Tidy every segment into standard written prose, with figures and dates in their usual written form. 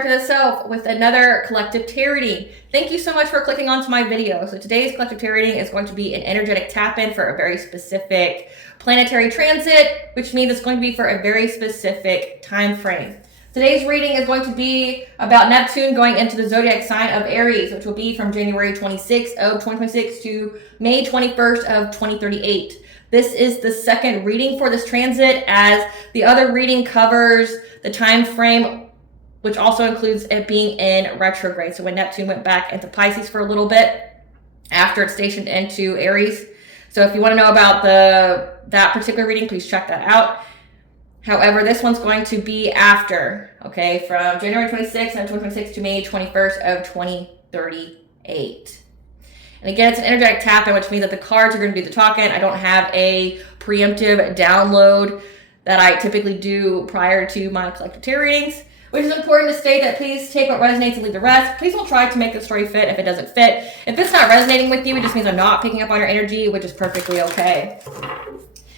Aspire to the Self with another collective tarot reading. Thank you so much for clicking onto my video. So today's collective tarot reading is going to be an energetic tap-in for a very specific planetary transit, which means it's going to be for a very specific time frame. Today's reading is going to be about Neptune going into the zodiac sign of Aries, which will be from January 26th of 2026 to May 21st of 2038. This is the second reading for this transit, as the other reading covers the time frame, which also includes it being in retrograde. So when Neptune went back into Pisces for a little bit after it stationed into Aries. So if you want to know about that particular reading, please check that out. However, this one's going to be after, okay, from January 26th of 2026 to May 21st of 2038. And again, it's an energetic tap-in, which means that the cards are going to do the talking. I don't have a preemptive download that I typically do prior to my collective tarot readings, which is important to state that please take what resonates and leave the rest. Please don't try to make the story fit if it doesn't fit. If it's not resonating with you, it just means I'm not picking up on your energy, which is perfectly okay.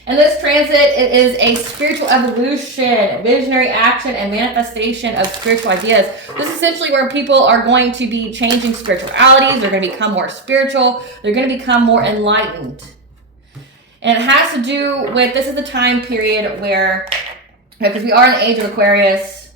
And this transit, it is a spiritual evolution, visionary action, and manifestation of spiritual ideas. This is essentially where people are going to be changing spiritualities. They're going to become more spiritual. They're going to become more enlightened. And it has to do with, this is the time period where, because we are in the age of Aquarius,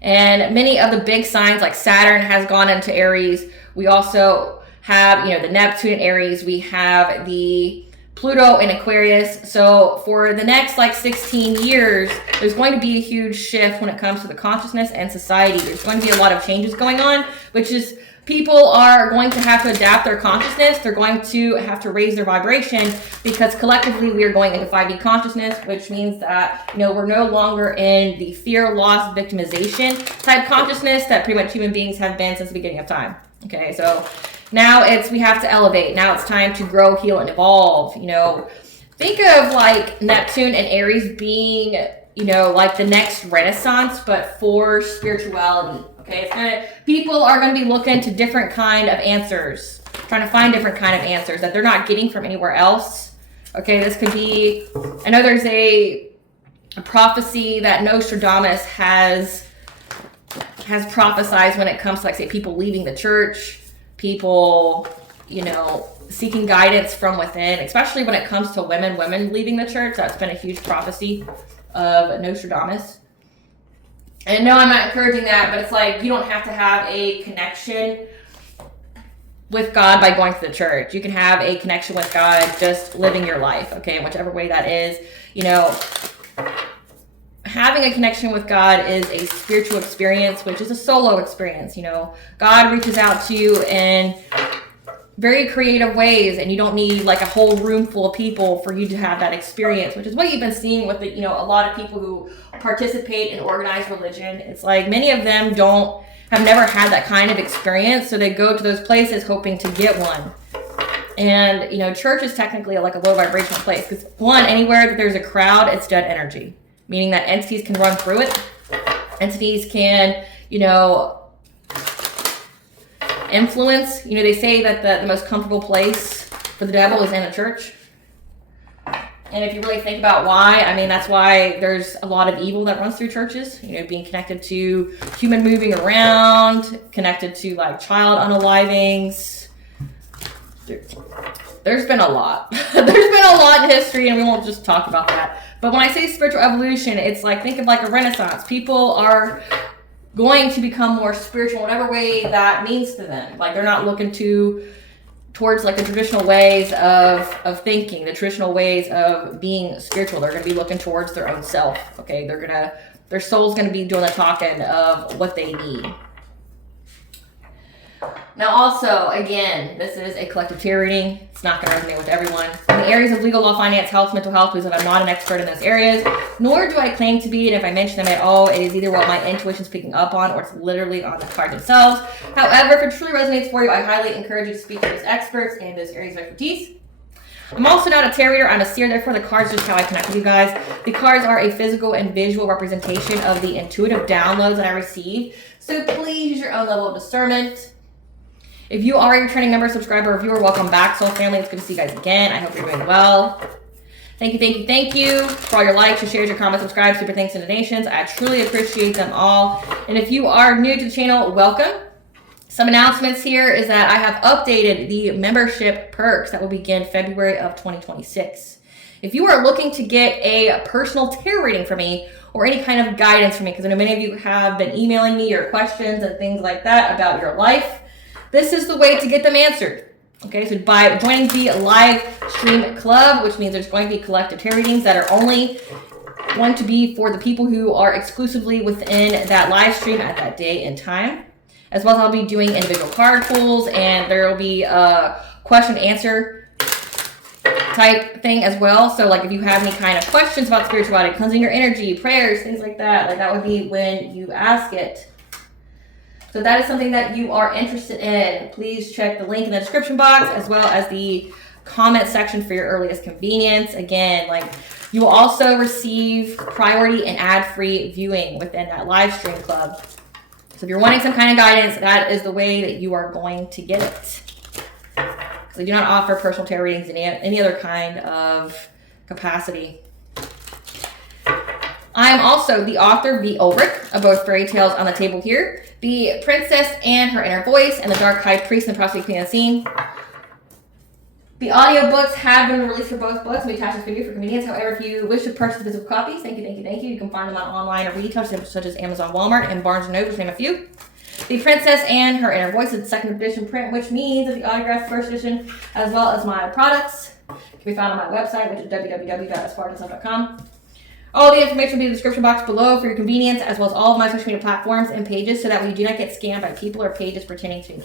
and many of the big signs like Saturn has gone into Aries. We also have, the Neptune in Aries. We have the Pluto in Aquarius. So for the next 16 years, there's going to be a huge shift when it comes to the consciousness and society. There's going to be a lot of changes going on, which is people are going to have to adapt their consciousness. They're going to have to raise their vibration, because collectively we are going into 5D consciousness, which means that, we're no longer in the fear, loss, victimization type consciousness that pretty much human beings have been since the beginning of time. Okay, so now we have to elevate. Now it's time to grow, heal, and evolve. Think of Neptune and Aries being, the next Renaissance, but for spirituality. Okay, people are going to be looking to different kind of answers, trying to find different kind of answers that they're not getting from anywhere else. Okay, this could be, I know there's a prophecy that Nostradamus has prophesized when it comes to, say, people leaving the church, people, seeking guidance from within, especially when it comes to women leaving the church. That's been a huge prophecy of Nostradamus. And no, I'm not encouraging that, but it's you don't have to have a connection with God by going to the church. You can have a connection with God just living your life, okay, in whichever way that is. Having a connection with God is a spiritual experience, which is a solo experience. God reaches out to you in very creative ways, and you don't need a whole room full of people for you to have that experience, which is what you've been seeing with a lot of people who participate in organized religion. It's many of them have never had that kind of experience, so they go to those places hoping to get one. And church is technically like a low vibrational place, because anywhere that there's a crowd, it's dead energy, meaning that entities can run through it. Entities can, influence. They say that the most comfortable place for the devil is in a church. And if you really think about why, that's why there's a lot of evil that runs through churches. Being connected to human moving around, connected to child unalivings. There's been a lot. There's been a lot in history, and we won't just talk about that. But when I say spiritual evolution, it's think of a Renaissance. People are going to become more spiritual, whatever way that means to them. They're not looking towards the traditional ways of thinking, the traditional ways of being spiritual. They're going to be looking towards their own self. Okay, their soul's going to be doing the talking of what they need. Now also, again, this is a collective tarot reading. It's not going to resonate with everyone. In the areas of legal, law, finance, health, mental health, please, I'm not an expert in those areas, nor do I claim to be, and if I mention them at all, it is either what my intuition's picking up on, or it's literally on the cards themselves. However, if it truly resonates for you, I highly encourage you to speak to those experts and those areas of expertise. I'm also not a tarot reader, I'm a seer, therefore the cards are just how I connect with you guys. The cards are a physical and visual representation of the intuitive downloads that I receive, so please use your own level of discernment. If you are a returning member, subscriber, or viewer, welcome back, Soul Family. It's good to see you guys again. I hope you're doing well. Thank you for all your likes, your shares, your comments, subscribes, super thanks, and donations. I truly appreciate them all. And if you are new to the channel, welcome. Some announcements here is that I have updated the membership perks that will begin February of 2026. If you are looking to get a personal tarot reading from me or any kind of guidance from me, because I know many of you have been emailing me your questions and things like that about your life, this is the way to get them answered. Okay, so by joining the live stream club, which means there's going to be collective tarot readings that are only going to be for the people who are exclusively within that live stream at that day and time. As well as I'll be doing individual card pulls, and there will be a question answer type thing as well. So like if you have any kind of questions about spirituality, cleansing your energy, prayers, things like that would be when you ask it. So that is something that you are interested in. Please check the link in the description box as well as the comment section for your earliest convenience. Again, like you will also receive priority and ad-free viewing within that live stream club. So if you're wanting some kind of guidance, that is the way that you are going to get it. So I do not offer personal tarot readings in any other kind of capacity. I am also the author, V. Ulrich, of both fairy tales on the table here, The Princess and Her Inner Voice, and The Dark High Priest and the Prophecy Queen Unseen. The audiobooks have been released for both books. We attach this video for convenience. However, if you wish to purchase the physical copies, thank you. You can find them on online or retail, such as Amazon, Walmart, and Barnes & Noble, to name a few. The Princess and Her Inner Voice is the second edition print, which means that the autographed first edition, as well as my products, can be found on my website, which is www.aspiraltotheself.com. All the information will be in the description box below for your convenience, as well as all of my social media platforms and pages, so that way you do not get scammed by people or pages pertaining to me.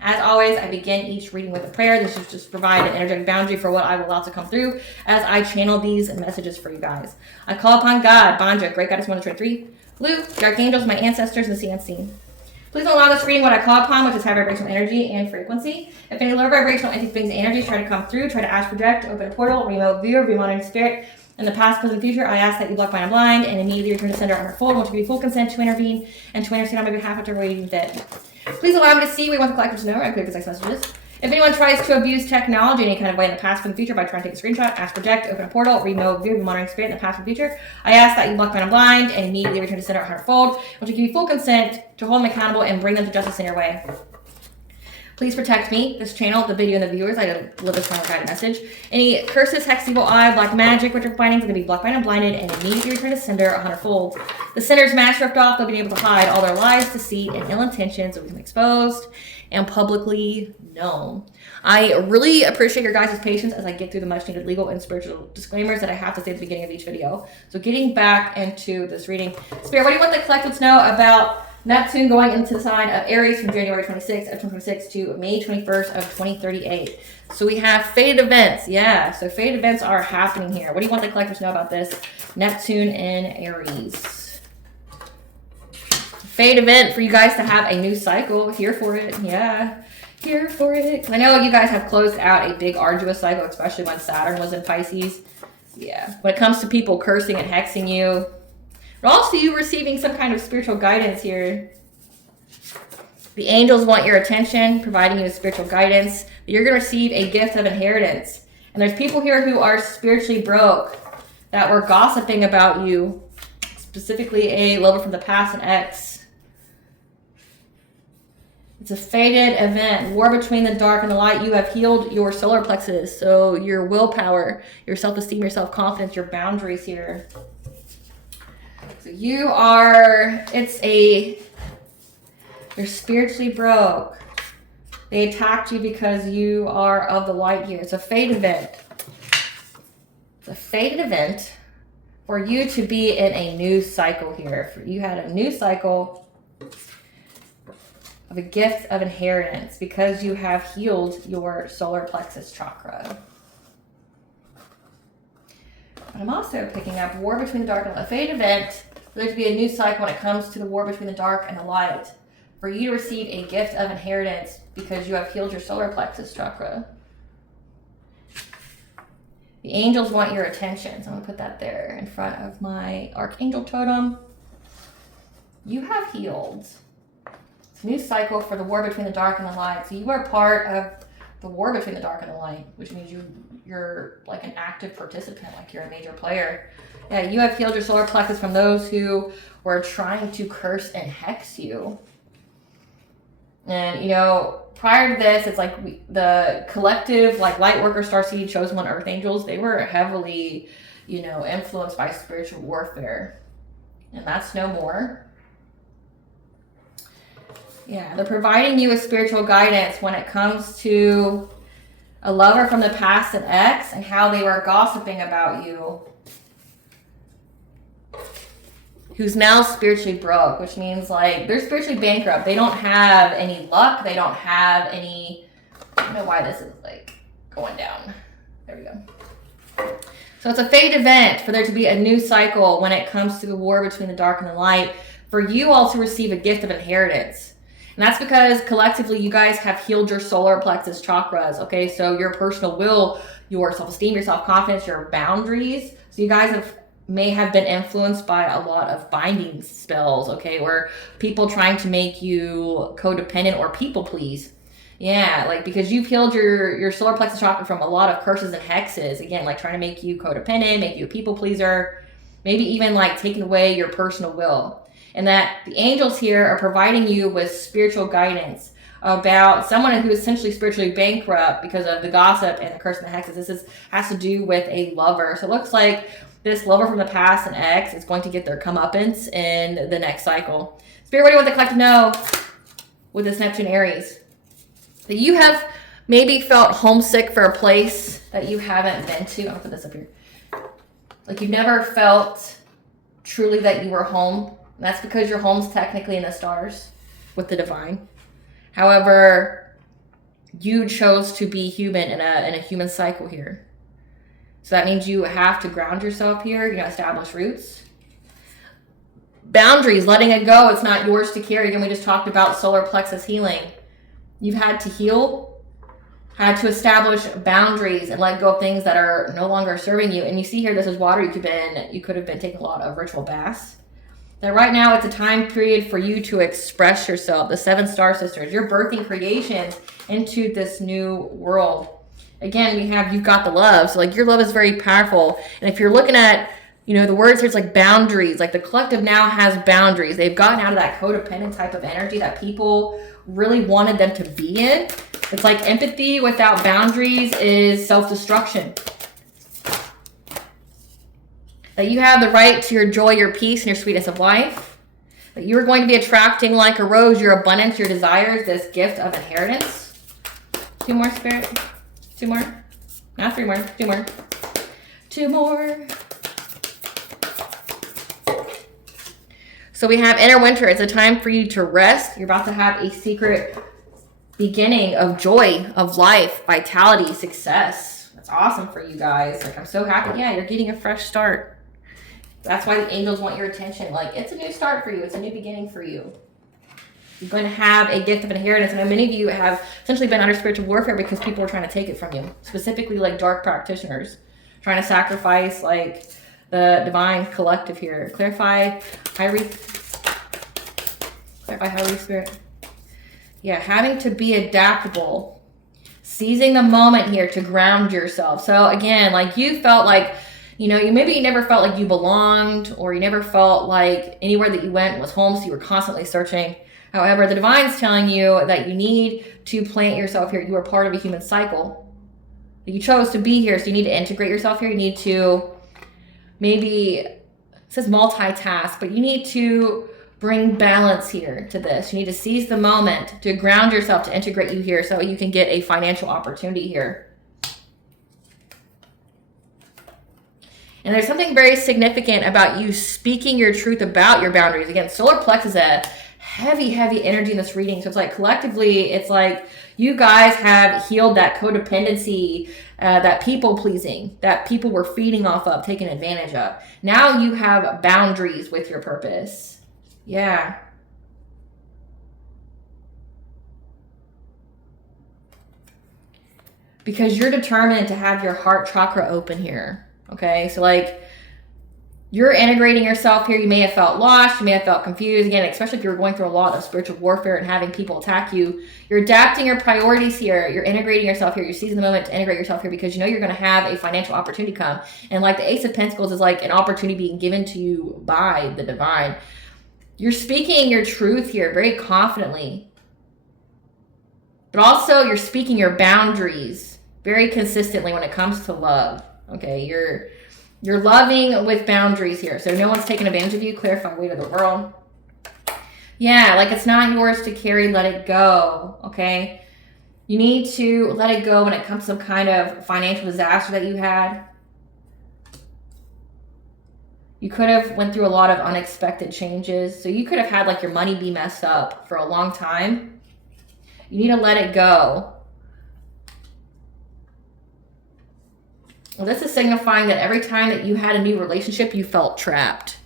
As always, I begin each reading with a prayer. This is just to provide an energetic boundary for what I will allow to come through as I channel these messages for you guys. I call upon God, Banja, Great Goddess 123, Blue, the Archangels, my ancestors, and the sea unseen. Please don't allow this reading what I call upon, which is high vibrational energy and frequency. If any low vibrational entities, beings, and energies try to come through, try to ask, project, open a portal, remote view, or monitoring spirit, in the past, present, future, I ask that you block, bind, and blind, and immediately return to sender on her fold, want to give you full consent to intervene and to intercede on my behalf after waiting dead. Please allow me to see what you want the collector to know. I clear the text messages. If anyone tries to abuse technology in any kind of way in the past, present, future by trying to take a screenshot, ask, project, open a portal, remote view, monitoring spirit in the past and future, I ask that you block, bind, and blind, and immediately return to sender on her fold, want to give you full consent to hold them accountable and bring them to justice in your way. Please protect me, this channel, the video, and the viewers. I deliver this final guided message. Any curses, hex, evil eye, black magic, witchcraft findings are going to be blocked, bind, and blinded, and immediately return to sender 100-fold. The sender's mask ripped off. They'll be able to hide all their lies, deceit, and ill intentions will become exposed and publicly known. I really appreciate your guys' patience as I get through the much-needed legal and spiritual disclaimers that I have to say at the beginning of each video. So getting back into this reading. Spirit, what do you want the collective to know about Neptune going into the sign of Aries from January 26th of 2026 to May 21st of 2038. So we have fated events. Yeah, so fated events are happening here. What do you want the collectors to know about this? Neptune in Aries. Fated event for you guys to have a new cycle. Here for it. Yeah, here for it. I know you guys have closed out a big arduous cycle, especially when Saturn was in Pisces. Yeah, when it comes to people cursing and hexing you, but also you receiving some kind of spiritual guidance here. The angels want your attention, providing you with spiritual guidance. You're going to receive a gift of inheritance. And there's people here who are spiritually broke that were gossiping about you, specifically a lover from the past, an ex. It's a fated event. War between the dark and the light. You have healed your solar plexus. So your willpower, your self-esteem, your self-confidence, your boundaries here. So you are, you're spiritually broke. They attacked you because you are of the light here. It's a fated event. It's a fated event for you to be in a new cycle here. You had a new cycle of a gift of inheritance because you have healed your solar plexus chakra. But I'm also picking up war between the dark and the light. A fated event. There's to be a new cycle when it comes to the war between the dark and the light. For you to receive a gift of inheritance because you have healed your solar plexus chakra. The angels want your attention. So I'm going to put that there in front of my archangel totem. You have healed. It's a new cycle for the war between the dark and the light. So you are part of the war between the dark and the light, which means you're like an active participant, like you're a major player. Yeah, you have healed your solar plexus from those who were trying to curse and hex you. And, you know, prior to this, it's like the collective, like light worker, starseed, chosen one, earth angels, they were heavily, you know, influenced by spiritual warfare. And that's no more. Yeah, they're providing you with spiritual guidance when it comes to a lover from the past, an ex, and how they were gossiping about you, who's now spiritually broke, which means like they're spiritually bankrupt. They don't have any luck. They don't have any, I don't know why this is like going down. There we go. So it's a fate event for there to be a new cycle when it comes to the war between the dark and the light, for you all to receive a gift of inheritance. And that's because collectively you guys have healed your solar plexus chakras, okay? So your personal will, your self-esteem, your self-confidence, your boundaries. So you guys may have been influenced by a lot of binding spells, okay? Or people trying to make you codependent or people please. Yeah, like because you've healed your solar plexus chakra from a lot of curses and hexes. Again, like trying to make you codependent, make you a people pleaser, maybe even like taking away your personal will. And that the angels here are providing you with spiritual guidance about someone who is essentially spiritually bankrupt because of the gossip and the curse and the hexes. This has to do with a lover. So it looks like this lover from the past, an ex, is going to get their comeuppance in the next cycle. Spirit, what do you want the collective to know with this Neptune Aries? That you have maybe felt homesick for a place that you haven't been to. I'll put this up here. Like you've never felt truly that you were home. And that's because your home's technically in the stars with the divine. However, you chose to be human in a human cycle here. So that means you have to ground yourself here. You know, establish roots. Boundaries, letting it go. It's not yours to carry. Again, we just talked about solar plexus healing. You've had to heal, had to establish boundaries and let go of things that are no longer serving you. And you see here, this is water. You could have been taking a lot of ritual baths. That right now it's a time period for you to express yourself, the 7 star sisters. You're birthing creations into this new world. Again, we have, you've got the love. So like your love is very powerful. And if you're looking at, you know, the words here, it's like boundaries. Like the collective now has boundaries. They've gotten out of that codependent type of energy that people really wanted them to be in. It's like empathy without boundaries is self-destruction. That you have the right to your joy, your peace, and your sweetness of life. That you are going to be attracting like a rose, your abundance, your desires, this gift of inheritance. 2 more, Spirit. 2 more. Not 3 more. 2 more. 2 more. So we have inner winter. It's a time for you to rest. You're about to have a secret beginning of joy, of life, vitality, success. That's awesome for you guys. Like, I'm so happy. Yeah, you're getting a fresh start. That's why the angels want your attention. Like, it's a new start for you. It's a new beginning for you. You're going to have a gift of inheritance. And many of you have essentially been under spiritual warfare because people are trying to take it from you. Specifically, like dark practitioners. Trying to sacrifice, like, the divine collective here. Clarify, High Spirit. Yeah, having to be adaptable. Seizing the moment here to ground yourself. So, again, like, you felt like, you know, you never felt like you belonged, or you never felt like anywhere that you went was home, so you were constantly searching. However, the divine's telling you that you need to plant yourself here. You are part of a human cycle. You chose to be here, so you need to integrate yourself here. You need to maybe, it says multitask, but you need to bring balance here to this. You need to seize the moment to ground yourself, to integrate you here so you can get a financial opportunity here. And there's something very significant about you speaking your truth about your boundaries. Again, solar plexus is a heavy energy in this reading. So it's like collectively, it's like you guys have healed that codependency, that people pleasing, that people were feeding off of, taking advantage of. Now you have boundaries with your purpose. Yeah. Because you're determined to have your heart chakra open here. Okay, so like You're integrating yourself here. You may have felt lost. You may have felt confused. Again, especially if you're going through a lot of spiritual warfare and having people attack you. You're adapting your priorities here. You're integrating yourself here. You're seizing the moment to integrate yourself here because you know you're going to have a financial opportunity come. And like the Ace of Pentacles is like an opportunity being given to you by the divine. You're speaking your truth here very confidently. But also you're speaking your boundaries very consistently when it comes to love. Okay, you're loving with boundaries here. So no one's taking advantage of you. Clarify weight of the world. Yeah, like it's not yours to carry. Let it go. Okay. You need to let it go when it comes to some kind of financial disaster that you had. You could have went through a lot of unexpected changes. So you could have had like your money be messed up for a long time. You need to let it go. Well, this is signifying that every time that you had a new relationship, you felt trapped.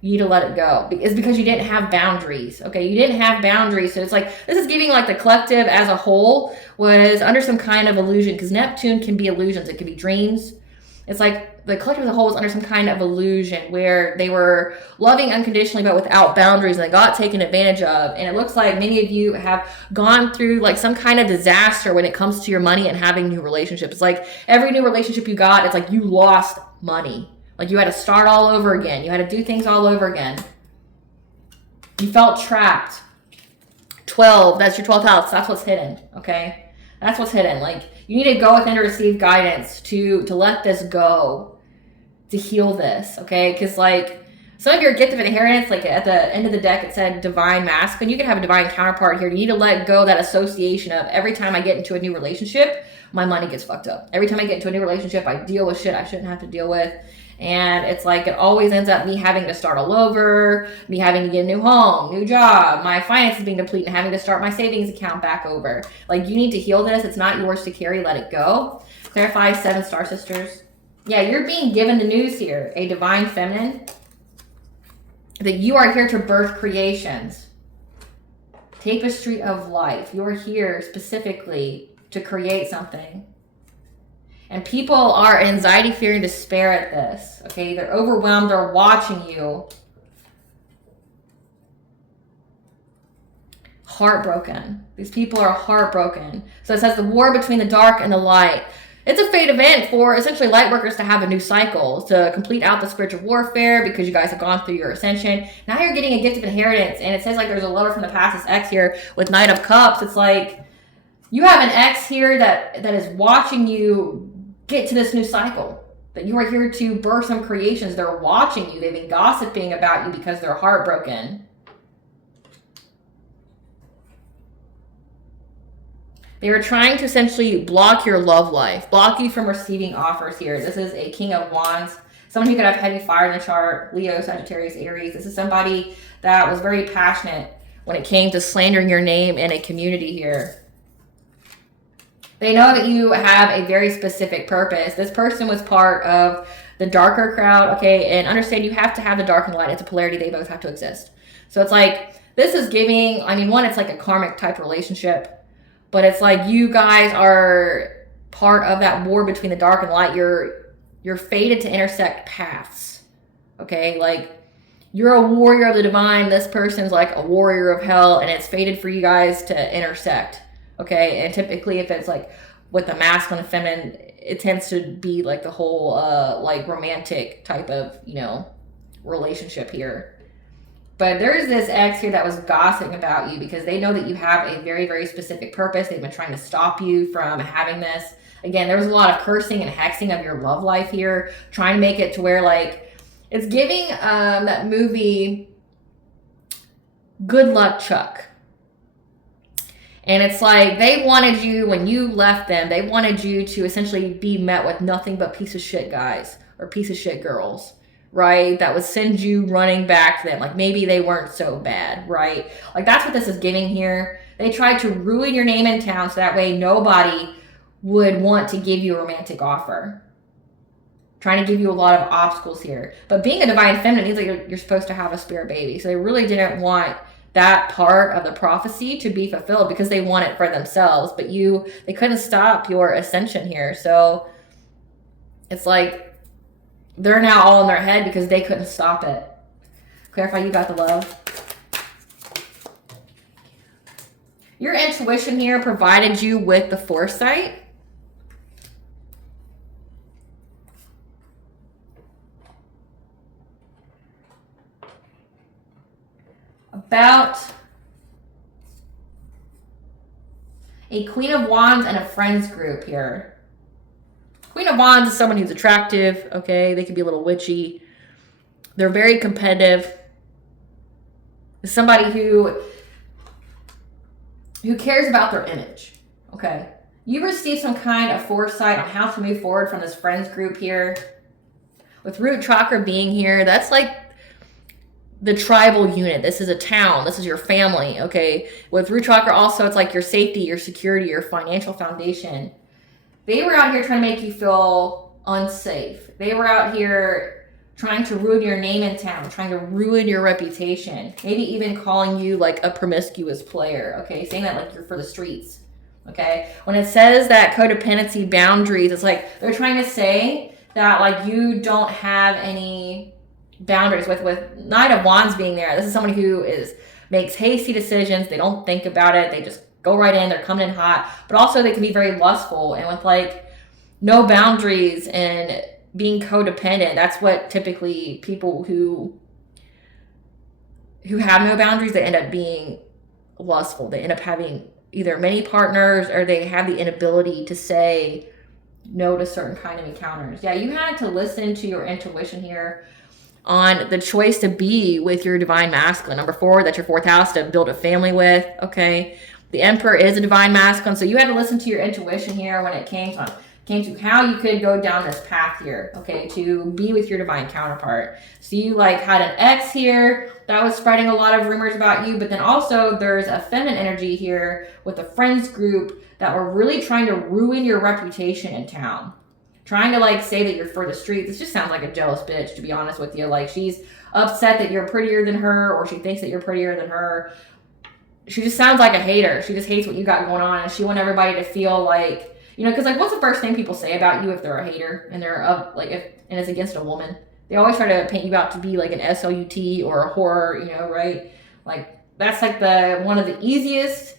You need to let it go. It's because you didn't have boundaries. Okay, you didn't have boundaries. So it's like, this is giving like the collective as a whole was under some kind of illusion, because Neptune can be illusions. It can be dreams. It's like the collective as a whole was under some kind of illusion where they were loving unconditionally but without boundaries, and they got taken advantage of. And it looks like many of you have gone through like some kind of disaster when it comes to your money and having new relationships. It's like every new relationship you got, it's like you lost money. Like you had to start all over again. You had to do things all over again. You felt trapped. 12, that's your 12th house. That's what's hidden, okay? That's what's hidden. Like, you need to go within to receive guidance to let this go, to heal this, okay? Because, like, some of your gift of inheritance, like at the end of the deck, it said divine masculine. You can have a divine counterpart here. You need to let go that association of every time I get into a new relationship, my money gets fucked up. Every time I get into a new relationship, I deal with shit I shouldn't have to deal with. And it's like it always ends up me having to start all over, me having to get a new home, new job, my finances being depleted, and having to start my savings account back over. Like, you need to heal this. It's not yours to carry. Let it go. Clarify 7 star sisters. Yeah, you're being given the news here, a divine feminine, that you are here to birth creations. Tapestry of life. You're here specifically to create something. And people are anxiety, fear, and despair at this. Okay, they're overwhelmed. They're watching you. Heartbroken. These people are heartbroken. So it says the war between the dark and the light. It's a fate event for essentially light workers to have a new cycle, to complete out the spiritual warfare because you guys have gone through your ascension. Now you're getting a gift of inheritance. And it says like there's a lover from the past, this X here with Knight of Cups. It's like you have an X here that is watching you get to this new cycle, that you are here to birth some creations. They're watching you. They've been gossiping about you because they're heartbroken. They were trying to essentially block your love life, block you from receiving offers here. This is a King of Wands, someone who could have heavy fire in the chart, Leo, Sagittarius, Aries. This is somebody that was very passionate when it came to slandering your name in a community here. They know that you have a very specific purpose. This person was part of the darker crowd, okay? And understand you have to have the dark and light. It's a polarity. They both have to exist. So it's like, this is giving, I mean, one, it's like a karmic type relationship. But it's like you guys are part of that war between the dark and light. You're fated to intersect paths, okay? Like, you're a warrior of the divine. This person's like a warrior of hell. And it's fated for you guys to intersect. Okay, and typically if it's like with the masculine and feminine, it tends to be like the whole like romantic type of, you know, relationship here. But there's this ex here that was gossiping about you because they know that you have a very, very specific purpose. They've been trying to stop you from having this. Again, there was a lot of cursing and hexing of your love life here, trying to make it to where like it's giving that movie Good Luck Chuck. And it's like they wanted you, when you left them, they wanted you to essentially be met with nothing but piece of shit guys or piece of shit girls, right? That would send you running back to them. Like maybe they weren't so bad, right? Like that's what this is giving here. They tried to ruin your name in town so that way nobody would want to give you a romantic offer. Trying to give you a lot of obstacles here. But being a divine feminine means like you're supposed to have a spirit baby. So they really didn't want that part of the prophecy to be fulfilled because they want it for themselves, but they couldn't stop your ascension here. So it's like they're now all in their head because they couldn't stop it. Clarify, you got the love. Your intuition here provided you with the foresight. About a Queen of Wands and a friends group here. Queen of Wands is someone who's attractive, okay? They can be a little witchy. They're very competitive. Somebody who cares about their image, okay? You receive some kind of foresight on how to move forward from this friends group here. With root chakra being here, that's like the tribal unit. This is a town. This is your family, okay? With root chakra also, it's like your safety, your security, your financial foundation. They were out here trying to make you feel unsafe. They were out here trying to ruin your name in town, trying to ruin your reputation. Maybe even calling you like a promiscuous player, okay? Saying that like you're for the streets, okay? When it says that codependency boundaries, it's like they're trying to say that like you don't have any boundaries. With Knight of Wands being there, this is somebody who makes hasty decisions. They don't think about it. They just go right in. They're coming in hot, but also they can be very lustful and with like no boundaries and being codependent. That's what typically people who have no boundaries, they end up being lustful. They end up having either many partners or they have the inability to say no to certain kind of encounters. Yeah, you had to listen to your intuition here on the choice to be with your divine masculine. Number 4, that's your 4th house to build a family with, okay? The Emperor is a divine masculine, so you had to listen to your intuition here when it came to how you could go down this path here, okay, to be with your divine counterpart. So you like had an ex here that was spreading a lot of rumors about you, but then also there's a feminine energy here with a friends group that were really trying to ruin your reputation in town. Trying to like say that you're for the streets. This just sounds like a jealous bitch, to be honest with you. Like she's upset that you're prettier than her, or she thinks that you're prettier than her. She just sounds like a hater. She just hates what you got going on, and she wants everybody to feel like, you know, because like what's the first thing people say about you if they're a hater and they're and it's against a woman? They always try to paint you out to be like an SLUT or a whore, you know, right? Like that's like one of the easiest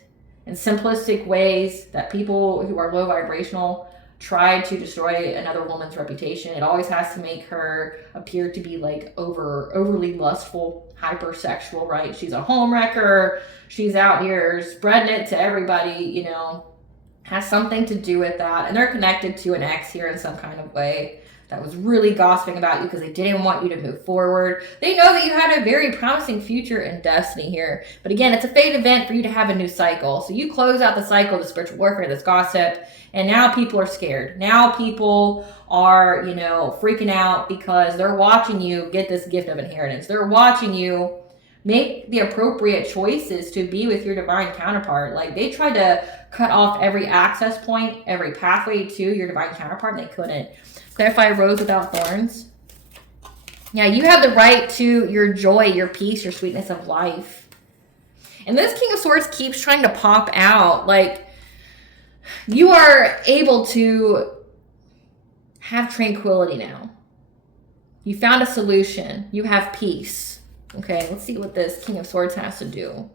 and simplistic ways that people who are low vibrational try to destroy another woman's reputation. It always has to make her appear to be like overly lustful, hypersexual, right? She's a homewrecker. She's out here spreading it to everybody, you know, has something to do with that. And they're connected to an ex here in some kind of way that was really gossiping about you because they didn't want you to move forward. They know that you had a very promising future and destiny here. But again, it's a fate event for you to have a new cycle. So you close out the cycle, the spiritual warfare, this gossip, and now people are scared. Now people are, you know, freaking out because they're watching you get this gift of inheritance. They're watching you make the appropriate choices to be with your divine counterpart. Like they tried to cut off every access point, every pathway to your divine counterpart, and they couldn't. Clarify rose without thorns. Yeah, you have the right to your joy, your peace, your sweetness of life. And this King of Swords keeps trying to pop out. Like, you are able to have tranquility now. You found a solution. You have peace. Okay, let's see what this King of Swords has to do.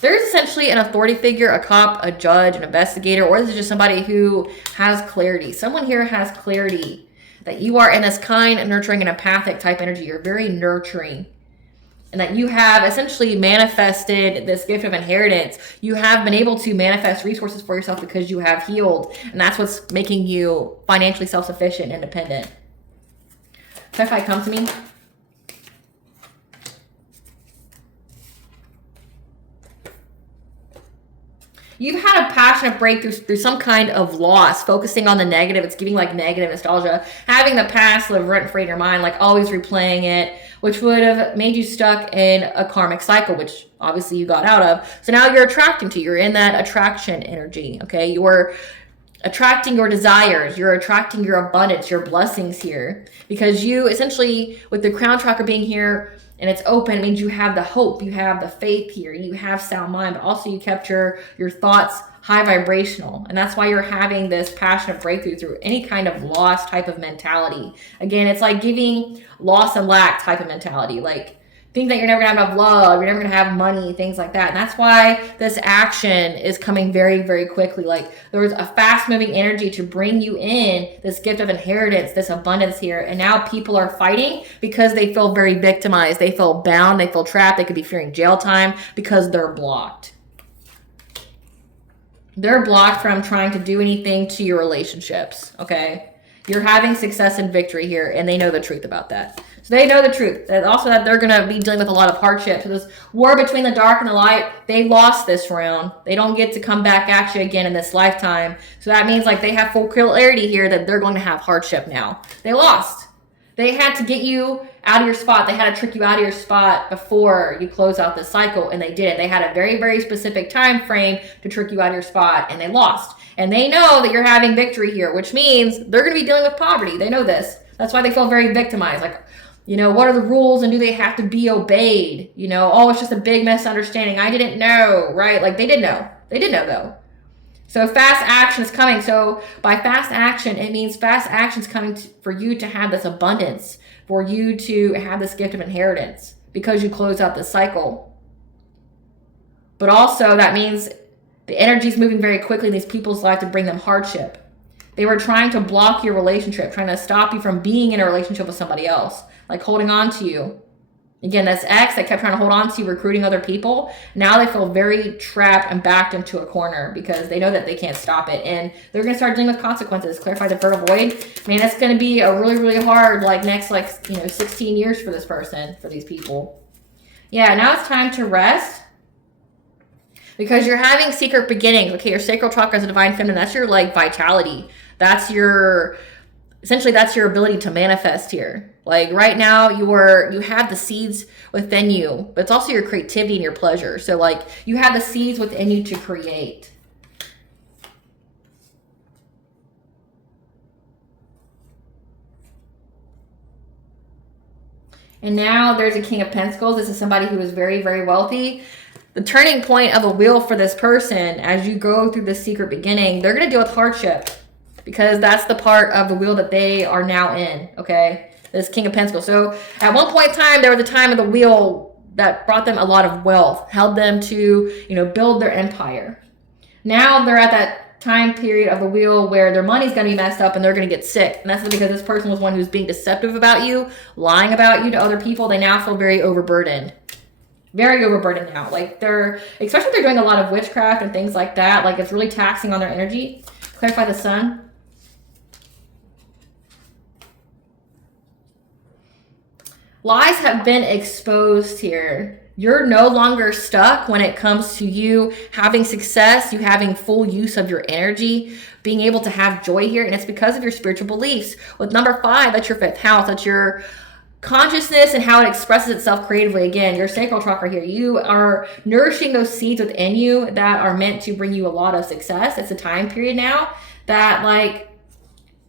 There's essentially an authority figure, a cop, a judge, an investigator, or this is just somebody who has clarity. Someone here has clarity that you are in this kind, nurturing, and empathic type energy. You're very nurturing. And that you have essentially manifested this gift of inheritance. You have been able to manifest resources for yourself because you have healed. And that's what's making you financially self-sufficient and independent. Clarify, come to me. You've had a passionate breakthrough through some kind of loss, focusing on the negative. It's giving like negative nostalgia. Having the past live rent-free in your mind, like always replaying it, which would have made you stuck in a karmic cycle, which obviously you got out of. So now you're attracting to, you're in that attraction energy, okay? You're attracting your desires. You're attracting your abundance, your blessings here. Because you essentially, with the crown chakra being here, and it's open, it means you have the hope, you have the faith here, you have sound mind, but also you kept your thoughts high vibrational. And that's why you're having this passionate breakthrough through any kind of loss type of mentality. Again, it's like giving loss and lack type of mentality. Like, think that you're never gonna have enough love, you're never gonna have money, things like that. And that's why this action is coming very, very quickly. Like, there's a fast moving energy to bring you in this gift of inheritance, this abundance here. And now people are fighting because they feel very victimized. They feel bound, they feel trapped. They could be fearing jail time because they're blocked. They're blocked from trying to do anything to your relationships, okay? You're having success and victory here, and they know the truth about that. So they know the truth. And also that they're going to be dealing with a lot of hardship. So this war between the dark and the light, they lost this round. They don't get to come back at you again in this lifetime. So that means like they have full clarity here that they're going to have hardship now. They lost. They had to get you out of your spot. They had to trick you out of your spot before you close out this cycle, and they did it. They had a very, very specific time frame to trick you out of your spot, and they lost. And they know that you're having victory here, which means they're going to be dealing with poverty. They know this. That's why they feel very victimized. Like, you know, what are the rules and do they have to be obeyed? You know, oh, it's just a big misunderstanding. I didn't know, right? Like, they did know. They did know, though. So fast action is coming. So by fast action, it means fast action is coming for you to have this abundance, for you to have this gift of inheritance because you close out this cycle. But also that means the energy is moving very quickly in these people's life to bring them hardship. They were trying to block your relationship, trying to stop you from being in a relationship with somebody else, like holding on to you. Again, this ex that kept trying to hold on to you, recruiting other people, now they feel very trapped and backed into a corner because they know that they can't stop it. And they're going to start dealing with consequences. Clarify the fertile void. Man, it's going to be a really, really hard, next, 16 years for this person, for these people. Yeah, now it's time to rest because you're having secret beginnings. Okay, your sacral chakra is a divine feminine. That's your, vitality. That's your... Essentially, that's your ability to manifest here. Like right now, you have the seeds within you, but it's also your creativity and your pleasure. So you have the seeds within you to create. And now there's a King of Pentacles. This is somebody who is very, very wealthy. The turning point of a wheel for this person, as you go through this secret beginning, they're going to deal with hardship. Because that's the part of the wheel that they are now in, okay? This King of Pentacles. So at one point in time, there was a time of the wheel that brought them a lot of wealth, held them to, build their empire. Now they're at that time period of the wheel where their money's going to be messed up and they're going to get sick. And that's because this person was one who's being deceptive about you, lying about you to other people. They now feel very overburdened. Very overburdened now. Especially if they're doing a lot of witchcraft and things like that, it's really taxing on their energy. Clarify the sun. Lies have been exposed here. You're no longer stuck when it comes to you having success, you having full use of your energy, being able to have joy here. And it's because of your spiritual beliefs. With number 5, that's your 5th house. That's your consciousness and how it expresses itself creatively. Again, your sacral chakra here. You are nourishing those seeds within you that are meant to bring you a lot of success. It's a time period now that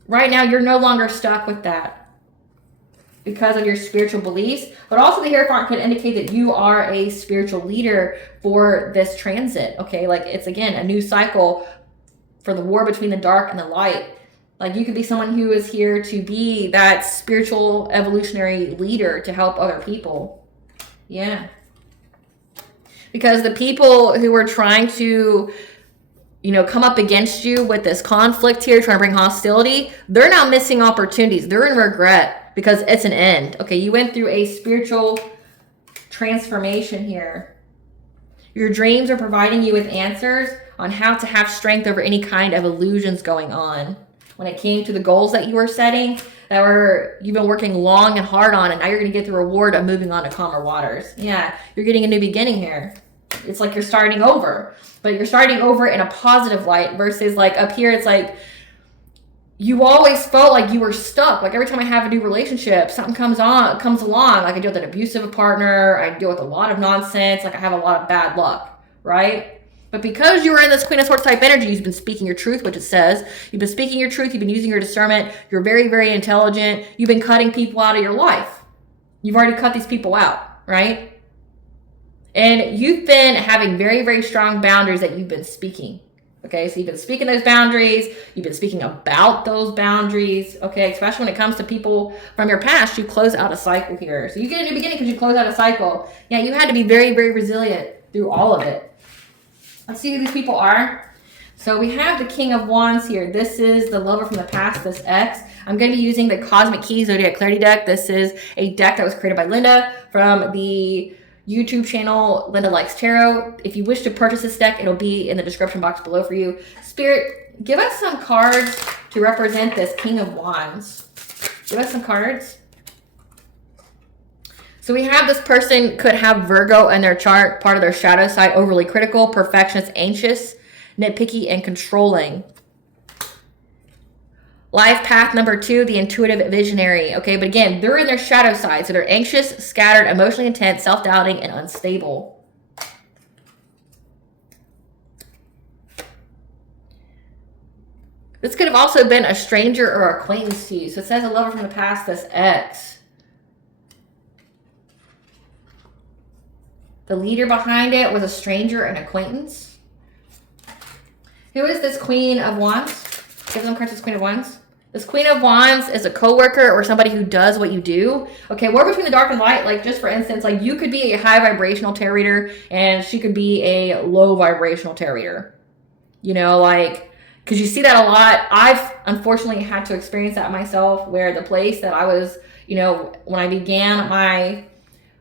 right now you're no longer stuck with that. Because of your spiritual beliefs, but also the Hierophant could indicate that you are a spiritual leader for this transit, okay? It's, again, a new cycle for the war between the dark and the light. You could be someone who is here to be that spiritual evolutionary leader to help other people. Yeah. Because the people who are trying to, come up against you with this conflict here, trying to bring hostility, they're now missing opportunities. They're in regret. Because it's an end. Okay, you went through a spiritual transformation here. Your dreams are providing you with answers on how to have strength over any kind of illusions going on. When it came to the goals that you were setting, you've been working long and hard on, and now you're going to get the reward of moving on to calmer waters. Yeah, you're getting a new beginning here. It's like you're starting over. But you're starting over in a positive light versus up here it's you always felt like you were stuck. Every time I have a new relationship, something comes along. I deal with an abusive partner. I deal with a lot of nonsense. I have a lot of bad luck, right? But because you were in this Queen of Swords type energy, you've been speaking your truth, which it says. You've been speaking your truth. You've been using your discernment. You're very, very intelligent. You've been cutting people out of your life. You've already cut these people out. right? And you've been having very, very strong boundaries that you've been speaking. Okay, so you've been speaking those boundaries. You've been speaking about those boundaries. Okay, especially when it comes to people from your past, you close out a cycle here. So you get a new beginning because you close out a cycle. Yeah, you had to be very, very resilient through all of it. Let's see who these people are. So we have the King of Wands here. This is the lover from the past, this ex. I'm going to be using the Cosmic Key Zodiac Clarity deck. This is a deck that was created by Linda from the YouTube channel Linda Likes Tarot. If you wish to purchase this deck, it'll be in the description box below for you. Spirit, give us some cards to represent this King of Wands. Give us some cards. So we have this person could have Virgo in their chart, part of their shadow side, overly critical, perfectionist, anxious, nitpicky, and controlling. Life path number 2, the intuitive visionary. Okay, but again, they're in their shadow side. So they're anxious, scattered, emotionally intense, self-doubting, and unstable. This could have also been a stranger or acquaintance to you. So it says a lover from the past, this ex. The leader behind it was a stranger and acquaintance. Who is this Queen of Wands? Give them cards, this Queen of Wands. This Queen of Wands is a coworker or somebody who does what you do. Okay, we're between the dark and light. Like, just for instance, like you could be a high vibrational tarot reader and she could be a low vibrational tarot reader. You know, like, because you see that a lot. I've unfortunately had to experience that myself, where the place that I was, you know, when I began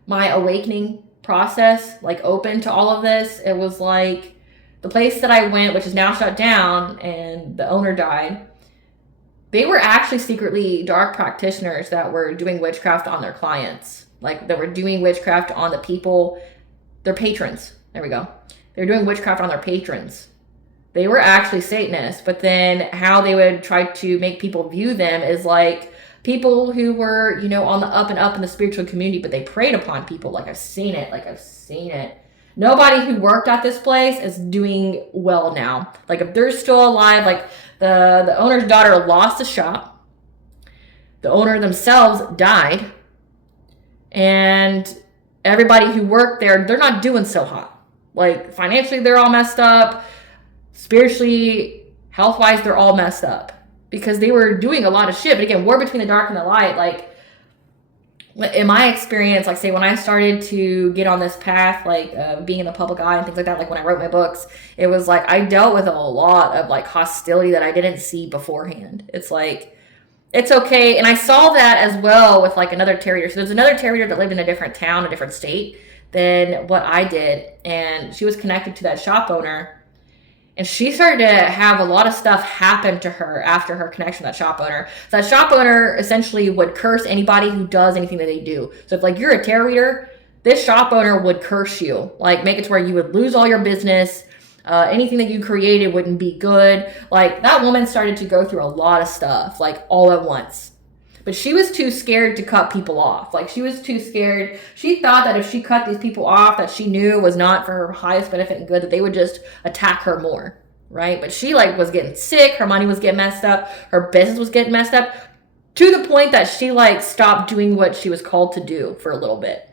my awakening process, like open to all of this, it was like the place that I went, which is now shut down and the owner died. They were actually secretly dark practitioners that were doing witchcraft on their clients. Like, they were doing witchcraft on the people, their patrons. There we go. They were doing witchcraft on their patrons. They were actually Satanists, but then how they would try to make people view them is like people who were, you know, on the up and up in the spiritual community, but they preyed upon people. Like, I've seen it. Nobody who worked at this place is doing well now. Like, if they're still alive, like the owner's daughter lost the shop. The owner themselves died. And everybody who worked there, they're not doing so hot. Like, financially, they're all messed up. Spiritually, health-wise, they're all messed up. Because they were doing a lot of shit. But again, war between the dark and the light, like, in my experience, like, say, when I started to get on this path, like, being in the public eye and things like that, like, when I wrote my books, it was like, I dealt with a lot of, like, hostility that I didn't see beforehand. It's like, it's okay. And I saw that as well with, like, another tarot reader. So there's another tarot reader that lived in a different town, a different state than what I did. And she was connected to that shop owner. And she started to have a lot of stuff happen to her after her connection with that shop owner. So that shop owner essentially would curse anybody who does anything that they do. So if, like, you're a tarot reader, this shop owner would curse you. Like, make it to where you would lose all your business. Anything that you created wouldn't be good. Like, that woman started to go through a lot of stuff, like, all at once. But she was too scared to cut people off. Like, she was too scared. She thought that if she cut these people off that she knew was not for her highest benefit and good, that they would just attack her more, right? But she, like, was getting sick. Her money was getting messed up. Her business was getting messed up to the point that she, like, stopped doing what she was called to do for a little bit.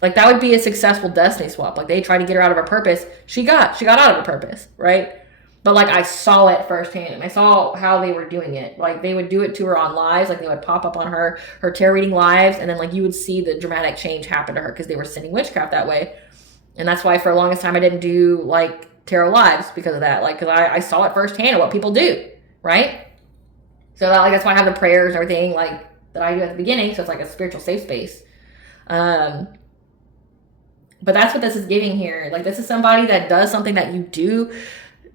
Like, that would be a successful destiny swap. Like, they tried to get her out of her purpose. She got out of her purpose, right? But, like, I saw it firsthand, and I saw how they were doing it. Like, they would do it to her on lives. Like, they would pop up on her tarot reading lives, and then, like, you would see the dramatic change happen to her because they were sending witchcraft that way. And that's why for the longest time I didn't do, like, tarot lives because of that. Like, because I saw it firsthand of what people do, right? So, that, like, that's why I have the prayers and everything, like, that I do at the beginning. So, it's like a spiritual safe space. But that's what this is giving here. Like, this is somebody that does something that you do.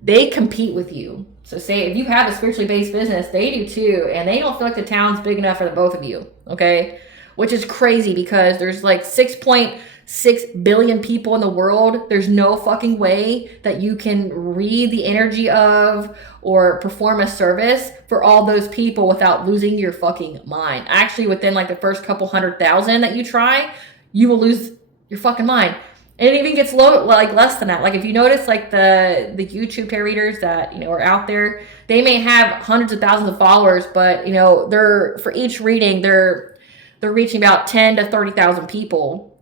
They compete with you. So say if you have a spiritually based business, they do too. And they don't feel like the town's big enough for the both of you. Okay. Which is crazy because there's like 6.6 billion people in the world. There's no fucking way that you can read the energy of or perform a service for all those people without losing your fucking mind. Actually, within like the first couple 100,000 that you try, you will lose your fucking mind. And it even gets low, like less than that. Like if you notice, like the YouTube tarot readers that, you know, are out there, they may have hundreds of thousands of followers, but, you know, they're for each reading, they're reaching about 10 to 30,000 people.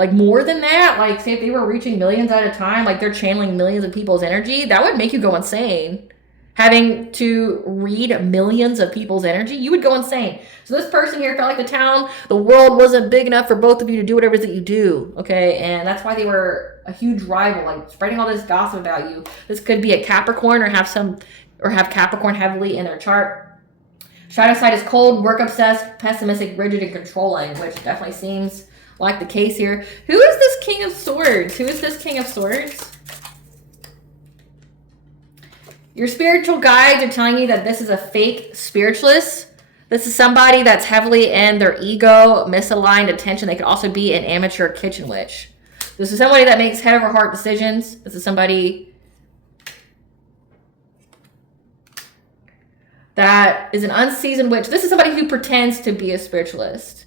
like more than that, like say if they were reaching millions at a time, like they're channeling millions of people's energy, that would make you go insane. Having to read millions of people's energy, you would go insane. So this person here felt like the world wasn't big enough for both of you to do whatever it is that you do, okay? And that's why they were a huge rival, like spreading all this gossip about you. This could be a Capricorn or have Capricorn heavily in their chart. Shadow side is cold, work obsessed, pessimistic, rigid, and controlling, which definitely seems like the case here. Who is this King of Swords? Who is this King of Swords? Your spiritual guides are telling you that this is a fake spiritualist. This is somebody that's heavily in their ego, misaligned attention. They could also be an amateur kitchen witch. This is somebody that makes head over heart decisions. This is somebody that is an unseasoned witch. This is somebody who pretends to be a spiritualist.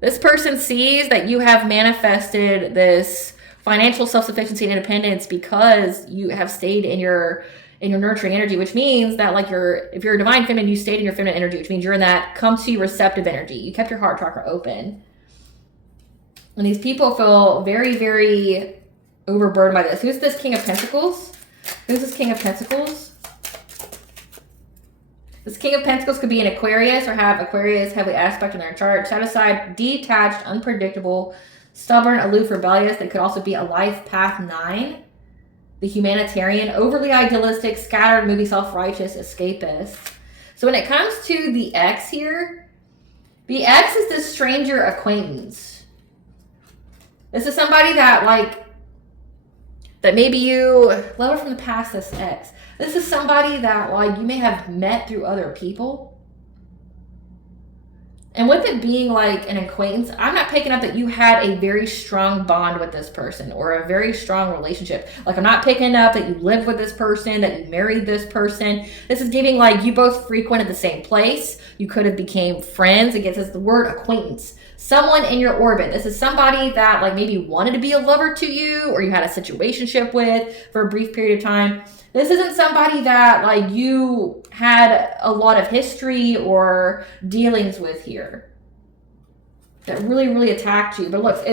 This person sees that you have manifested this financial self-sufficiency and independence because you have stayed in your nurturing energy, which means that like if you're a divine feminine, you stayed in your feminine energy, which means you're in that come to you receptive energy. You kept your heart chakra open. And these people feel very, very overburdened by this. Who's this King of Pentacles? Who's this King of Pentacles? This King of Pentacles could be an Aquarius or have Aquarius heavily aspect in their chart. Shadow side, detached, unpredictable, stubborn, aloof, rebellious. They could also be a life path 9. The humanitarian, overly idealistic, scattered, movie, self-righteous, escapist. So when it comes to the X here, the X is this stranger acquaintance. This is somebody that maybe you, level from the past, this X. This is somebody that you may have met through other people. And with it being like an acquaintance, I'm not picking up that you had a very strong bond with this person or a very strong relationship. Like I'm not picking up that you lived with this person, that you married this person. This is giving like you both frequented the same place. You could have became friends. It gets the word acquaintance. Someone in your orbit. This is somebody that like maybe wanted to be a lover to you or you had a situationship with for a brief period of time. This isn't somebody that like you had a lot of history or dealings with here that really, really attacked you. But look,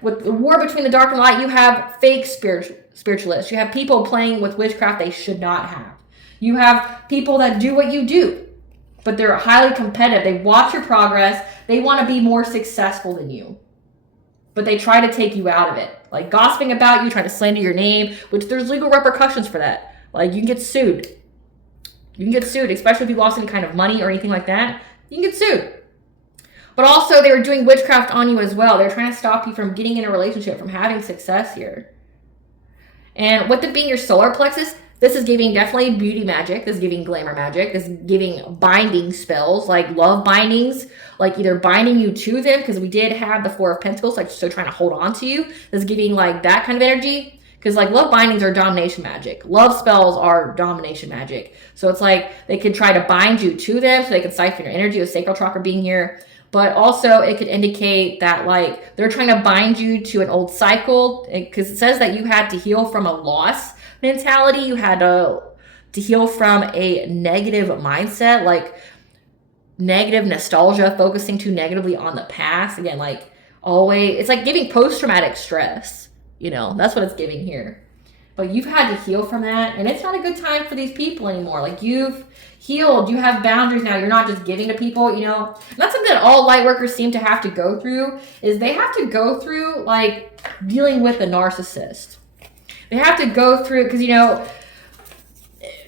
with the war between the dark and light, you have fake spiritualists. You have people playing with witchcraft they should not have. You have people that do what you do, but they're highly competitive. They watch your progress. They want to be more successful than you, but they try to take you out of it. Like gossiping about you, trying to slander your name, which there's legal repercussions for that. Like you can get sued. You can get sued, especially if you lost any kind of money or anything like that. You can get sued. But also they were doing witchcraft on you as well. They're trying to stop you from getting in a relationship, from having success here. And with it being your solar plexus, this is giving definitely beauty magic. This is giving glamour magic. This is giving binding spells, like love bindings, like either binding you to them, because we did have the Four of Pentacles, like so trying to hold on to you. This is giving like that kind of energy. Because like love bindings are domination magic. Love spells are domination magic. So it's like they could try to bind you to them so they can siphon your energy with sacral chakra being here. But also it could indicate that like they're trying to bind you to an old cycle. Because it says that you had to heal from a loss mentality. You had to heal from a negative mindset, like negative nostalgia, focusing too negatively on the past. Again, like always, it's like giving post-traumatic stress. You know, that's what it's giving here. But you've had to heal from that. And it's not a good time for these people anymore. Like you've healed. You have boundaries now. You're not just giving to people, you know. And that's something that all light workers seem to have to go through is they have to go through like dealing with a narcissist. They have to go through, because, you know,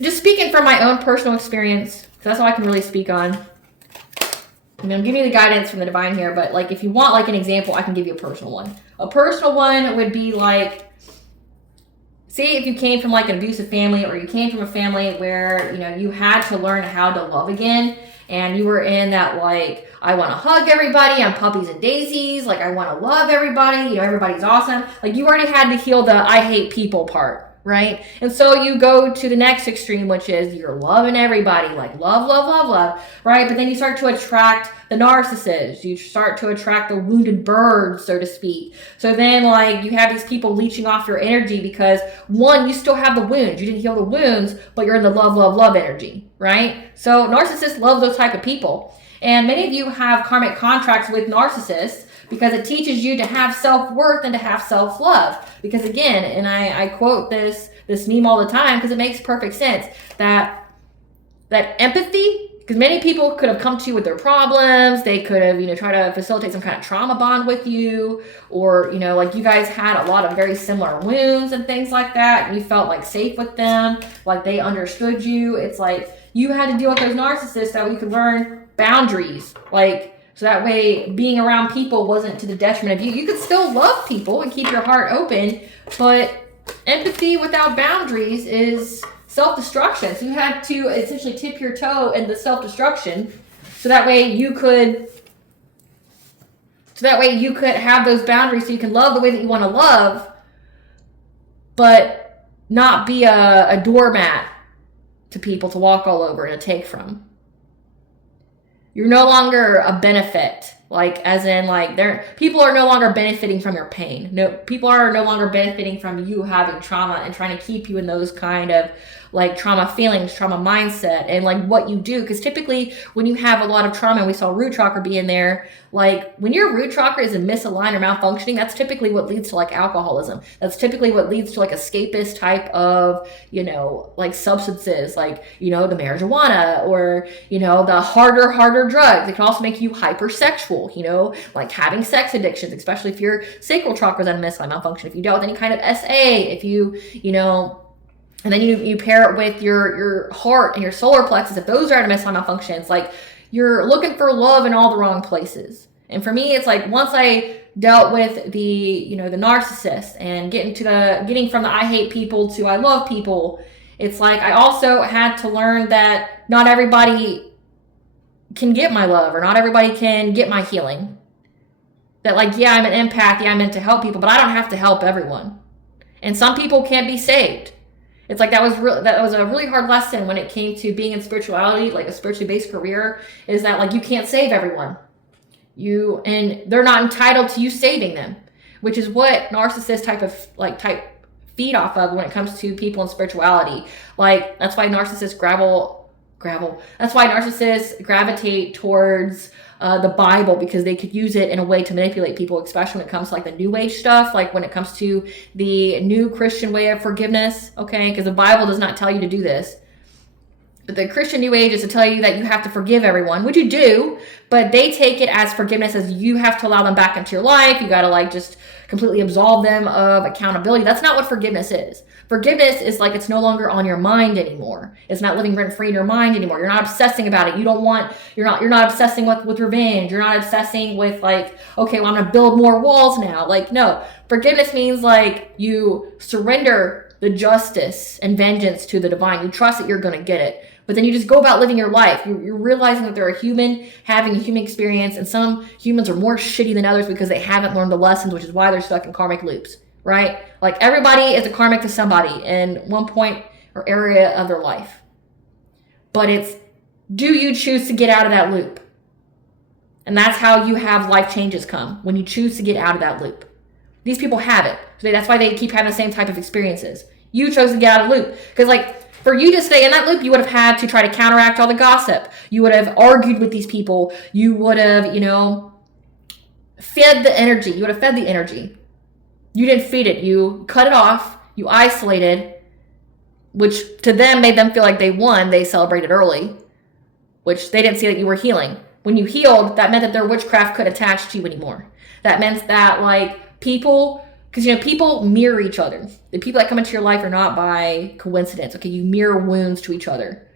just speaking from my own personal experience, because that's all I can really speak on. I mean, I'm giving you the guidance from the divine here, but like if you want like an example, I can give you a personal one. A personal one would be like, say if you came from like an abusive family or you came from a family where, you know, you had to learn how to love again and you were in that like, I want to hug everybody, I'm puppies and daisies, like I want to love everybody, you know, everybody's awesome. Like you already had to heal the I hate people part. Right? And so you go to the next extreme, which is you're loving everybody, like love, love, love, love, right? But then you start to attract the narcissists. You start to attract the wounded bird, so to speak. So then like you have these people leeching off your energy because one, you still have the wounds. You didn't heal the wounds, but you're in the love, love, love energy, right? So narcissists love those type of people. And many of you have karmic contracts with narcissists because it teaches you to have self-worth and to have self-love. Because again, and I quote this meme all the time because it makes perfect sense, that empathy, because many people could have come to you with their problems. They could have, try to facilitate some kind of trauma bond with you, or, like you guys had a lot of very similar wounds and things like that. And you felt like safe with them, like they understood you. It's like you had to deal with those narcissists that you could learn boundaries, so that way being around people wasn't to the detriment of you. You could still love people and keep your heart open, but empathy without boundaries is self-destruction. So you had to essentially tip your toe in the self-destruction, so that way you could have those boundaries, so you can love the way that you want to love, but not be a doormat to people to walk all over and to take from. You're no longer a benefit, people are no longer benefiting from your pain. No, people are no longer benefiting from you having trauma and trying to keep you in those kind of trauma feelings, trauma mindset, and what you do. Because typically when you have a lot of trauma, and we saw root chakra be in there, when your root chakra is misaligned or malfunctioning, that's typically what leads to alcoholism. That's typically what leads to escapist type of, substances, the marijuana, or, the harder drugs. It can also make you hypersexual, having sex addictions, especially if your sacral chakra is misaligned, malfunction, if you dealt with any kind of SA, if you and then you pair it with your heart and your solar plexus, if those are out of misaligned malfunctions, you're looking for love in all the wrong places. And for me, it's once I dealt with the narcissist and getting from the I hate people to I love people, it's I also had to learn that not everybody can get my love, or not everybody can get my healing. That I'm an empath, I'm meant to help people, but I don't have to help everyone. And some people can't be saved. It's that was a really hard lesson when it came to being in spirituality, a spiritually based career, is that you can't save everyone. And they're not entitled to you saving them, which is what narcissists type feed off of when it comes to people in spirituality. That's why narcissists that's why narcissists gravitate towards the Bible, because they could use it in a way to manipulate people, especially when it comes to the New Age stuff, when it comes to the new Christian way of forgiveness, okay? Because the Bible does not tell you to do this. But the Christian New Age is to tell you that you have to forgive everyone, which you do, but they take it as forgiveness as you have to allow them back into your life. You got to just completely absolve them of accountability. That's not what forgiveness is. Forgiveness is it's no longer on your mind anymore. It's not living rent free in your mind anymore.'re not obsessing about it. You're not obsessing with revenge. You're not obsessing with okay, well, I'm going to build more walls now. No, forgiveness means you surrender the justice and vengeance to the divine. You trust that you're going to get it. But then you just go about living your life. You're realizing that they're a human, having a human experience, and some humans are more shitty than others because they haven't learned the lessons, which is why they're stuck in karmic loops, right? Everybody is a karmic to somebody in one point or area of their life. But it's, do you choose to get out of that loop? And that's how you have life changes come, when you choose to get out of that loop. These people have it. So that's why they keep having the same type of experiences. You chose to get out of the loop. Because for you to stay in that loop, you would have had to try to counteract all the gossip. You would have argued with these people. You would have, fed the energy. You would have fed the energy. You didn't feed it. You cut it off. You isolated, which to them made them feel like they won. They celebrated early, which they didn't see that you were healing. When you healed, that meant that their witchcraft couldn't attach to you anymore. That meant that people, because people mirror each other. The people that come into your life are not by coincidence. Okay, you mirror wounds to each other.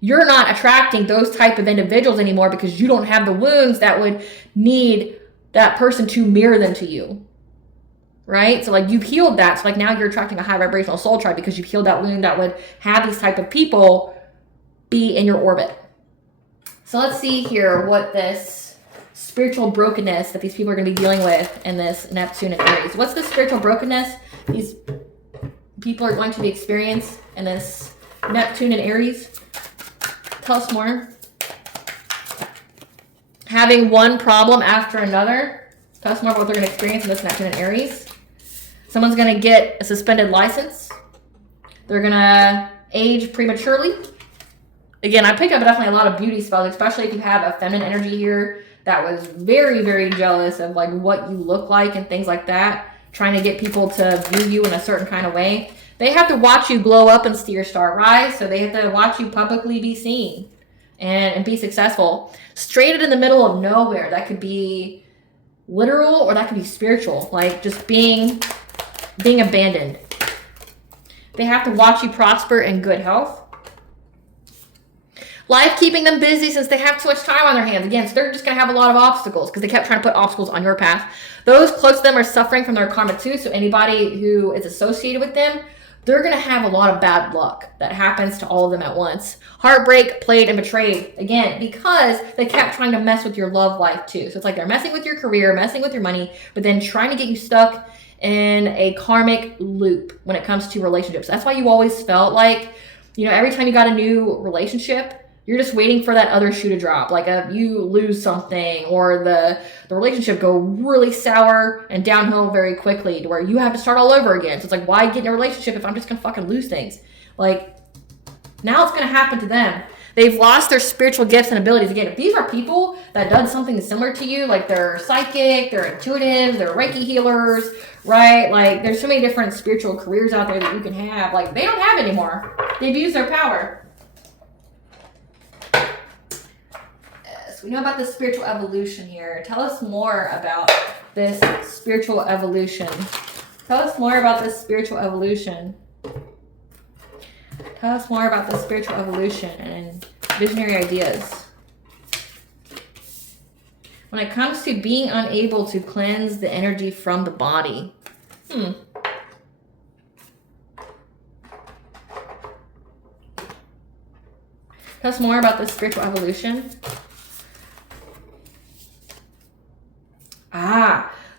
You're not attracting those type of individuals anymore because you don't have the wounds that would need that person to mirror them to you. Right? So you've healed that. So now you're attracting a high vibrational soul tribe because you've healed that wound that would have these type of people be in your orbit. So let's see here what this spiritual brokenness that these people are going to be dealing with in this Neptune and Aries. What's the spiritual brokenness these people are going to be experiencing in this Neptune and Aries? Tell us more. Having one problem after another. Tell us more about what they're going to experience in this Neptune and Aries. Someone's going to get a suspended license. They're going to age prematurely. Again, I pick up definitely a lot of beauty spells, especially if you have a feminine energy here. that was very, very jealous of like what you look like and things like that, trying to get people to view you in a certain kind of way. They have to watch you glow up and see your star rise, so they have to watch you publicly be seen and be successful. Straight in the middle of nowhere, that could be literal or that could be spiritual, like just being abandoned. They have to watch you prosper in good health. Life keeping them busy since they have too much time on their hands. Again, so they're just going to have a lot of obstacles because they kept trying to put obstacles on your path. Those close to them are suffering from their karma too. So anybody who is associated with them, they're going to have a lot of bad luck that happens to all of them at once. Heartbreak, played, and betrayed. Again, because they kept trying to mess with your love life too. So it's like they're messing with your career, messing with your money, but then trying to get you stuck in a karmic loop when it comes to relationships. That's why you always felt like, you know, every time you got a new relationship, you're just waiting for that other shoe to drop. Like you lose something or the relationship go really sour and downhill very quickly to where you have to start all over again. So it's like, why get in a relationship if I'm just going to fucking lose things? Like, now it's going to happen to them. They've lost their spiritual gifts and abilities. Again, if these are people that done something similar to you, like they're psychic, they're intuitive, they're Reiki healers, right? Like there's so many different spiritual careers out there that you can have. Like they don't have anymore. They've used their power. We know about the spiritual evolution here. Tell us more about this spiritual evolution. Tell us more about this spiritual evolution. Tell us more about the spiritual evolution and visionary ideas. When it comes to being unable to cleanse the energy from the body. Tell us more about the spiritual evolution.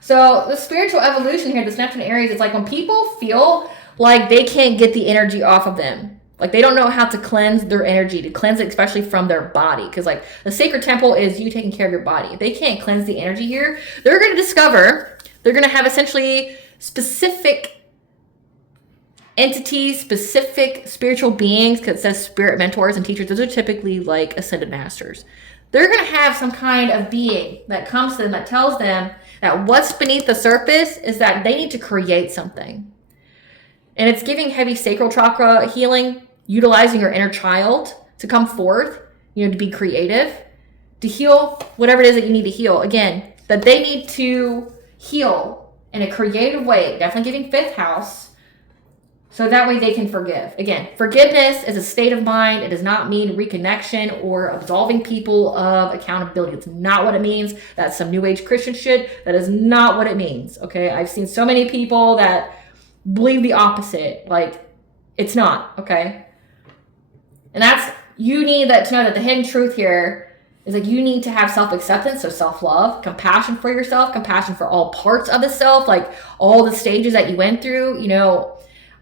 So the spiritual evolution here, this Neptune Aries, it's like when people feel like they can't get the energy off of them. Like they don't know how to cleanse their energy, to cleanse it especially from their body. Because like the sacred temple is you taking care of your body. If they can't cleanse the energy here, they're going to discover, they're going to have essentially specific entities, specific spiritual beings, because it says spirit mentors and teachers. Those are typically like ascended masters. They're going to have some kind of being that comes to them that tells them that what's beneath the surface is that they need to create something. And it's giving heavy sacral chakra healing, utilizing your inner child to come forth, you know, to be creative, to heal whatever it is that you need to heal. Again, that they need to heal in a creative way, definitely giving fifth house, so that way they can forgive. Again, forgiveness is a state of mind. It does not mean reconnection or absolving people of accountability. It's not what it means. That's some new age Christian shit. That is not what it means. Okay. I've seen so many people that believe the opposite. Like it's not. Okay. And that's, you need that to know that the hidden truth here is like you need to have self-acceptance, so self-love, compassion for yourself, compassion for all parts of the self, like all the stages that you went through. You know,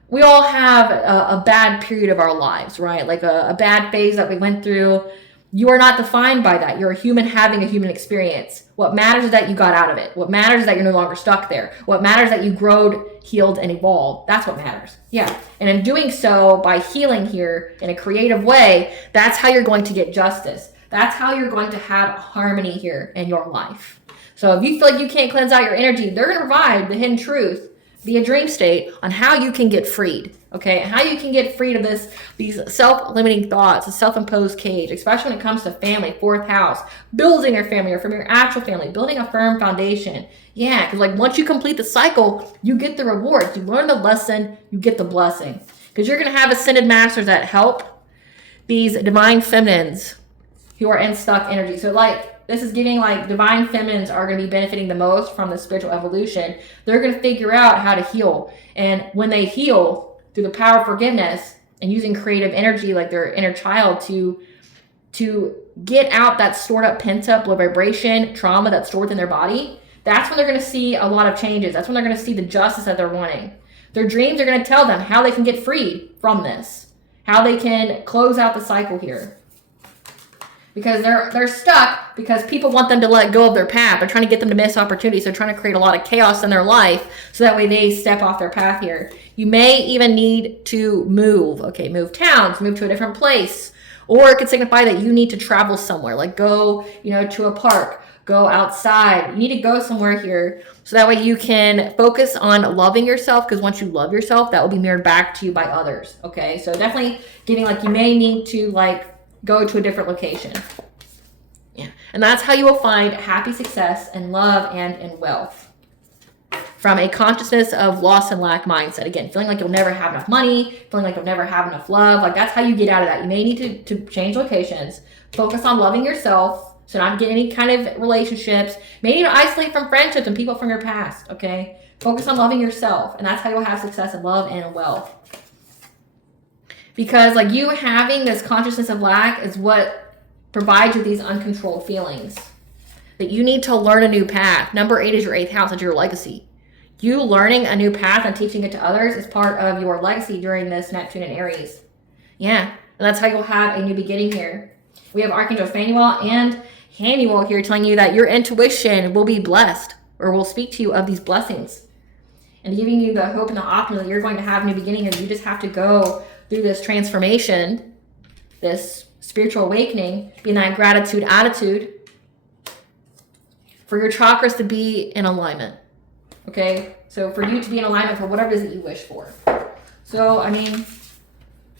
we all have a bad period of our lives, right? Like a bad phase that we went through. You are not defined by that. You're a human having a human experience. What matters is that you got out of it. What matters is that you're no longer stuck there. What matters is that you growed, healed, and evolved. That's what matters. Yeah. And in doing so, by healing here in a creative way, that's how you're going to get justice. That's how you're going to have harmony here in your life. So if you feel like you can't cleanse out your energy, they're going to provide the hidden truth via dream state on how you can get freed, okay? How you can get freed of these self-limiting thoughts, a self-imposed cage, especially when it comes to family, fourth house, building your family or from your actual family, building a firm foundation. Yeah, because like once you complete the cycle, you get the rewards. You learn the lesson, you get the blessing. Because you're going to have ascended masters that help these divine feminines who are in stuck energy. So like, this is giving like divine feminines are going to be benefiting the most from the spiritual evolution. They're going to figure out how to heal. And when they heal through the power of forgiveness and using creative energy, like their inner child to get out that stored up, pent up low vibration trauma that's stored within their body, that's when they're going to see a lot of changes. That's when they're going to see the justice that they're wanting. Their dreams are going to tell them how they can get free from this, how they can close out the cycle here. Because they're stuck because people want them to let go of their path. They're trying to get them to miss opportunities. They're trying to create a lot of chaos in their life so that way they step off their path here. You may even need to move. Okay, move towns, move to a different place. Or it could signify that you need to travel somewhere, like go, you know, to a park, Go outside. You need to go somewhere here so that way you can focus on loving yourself, because once you love yourself, that will be mirrored back to you by others. Okay, so definitely giving like you may need to like go to a different location. Yeah, and that's how you will find happy success and love and in wealth. From a consciousness of loss and lack mindset. Again, feeling like you'll never have enough money, feeling like you'll never have enough love. Like that's how you get out of that. You may need to change locations, focus on loving yourself, so not get any kind of relationships. May need to isolate from friendships and people from your past, okay? Focus on loving yourself, and that's how you'll have success and love and in wealth. Because like you having this consciousness of lack is what provides you these uncontrolled feelings. That you need to learn a new path. Number 8 is your 8th house, it's your legacy. You learning a new path and teaching it to others is part of your legacy during this Neptune and Aries. Yeah, and that's how you'll have a new beginning here. We have Archangel Phanuel and Hamuel here telling you that your intuition will be blessed, or will speak to you of these blessings. And giving you the hope and the optimism that you're going to have a new beginning, and you just have to go through this transformation, this spiritual awakening, be in that gratitude attitude for your chakras to be in alignment. Okay, so for you to be in alignment for whatever it is that you wish for. So, I mean,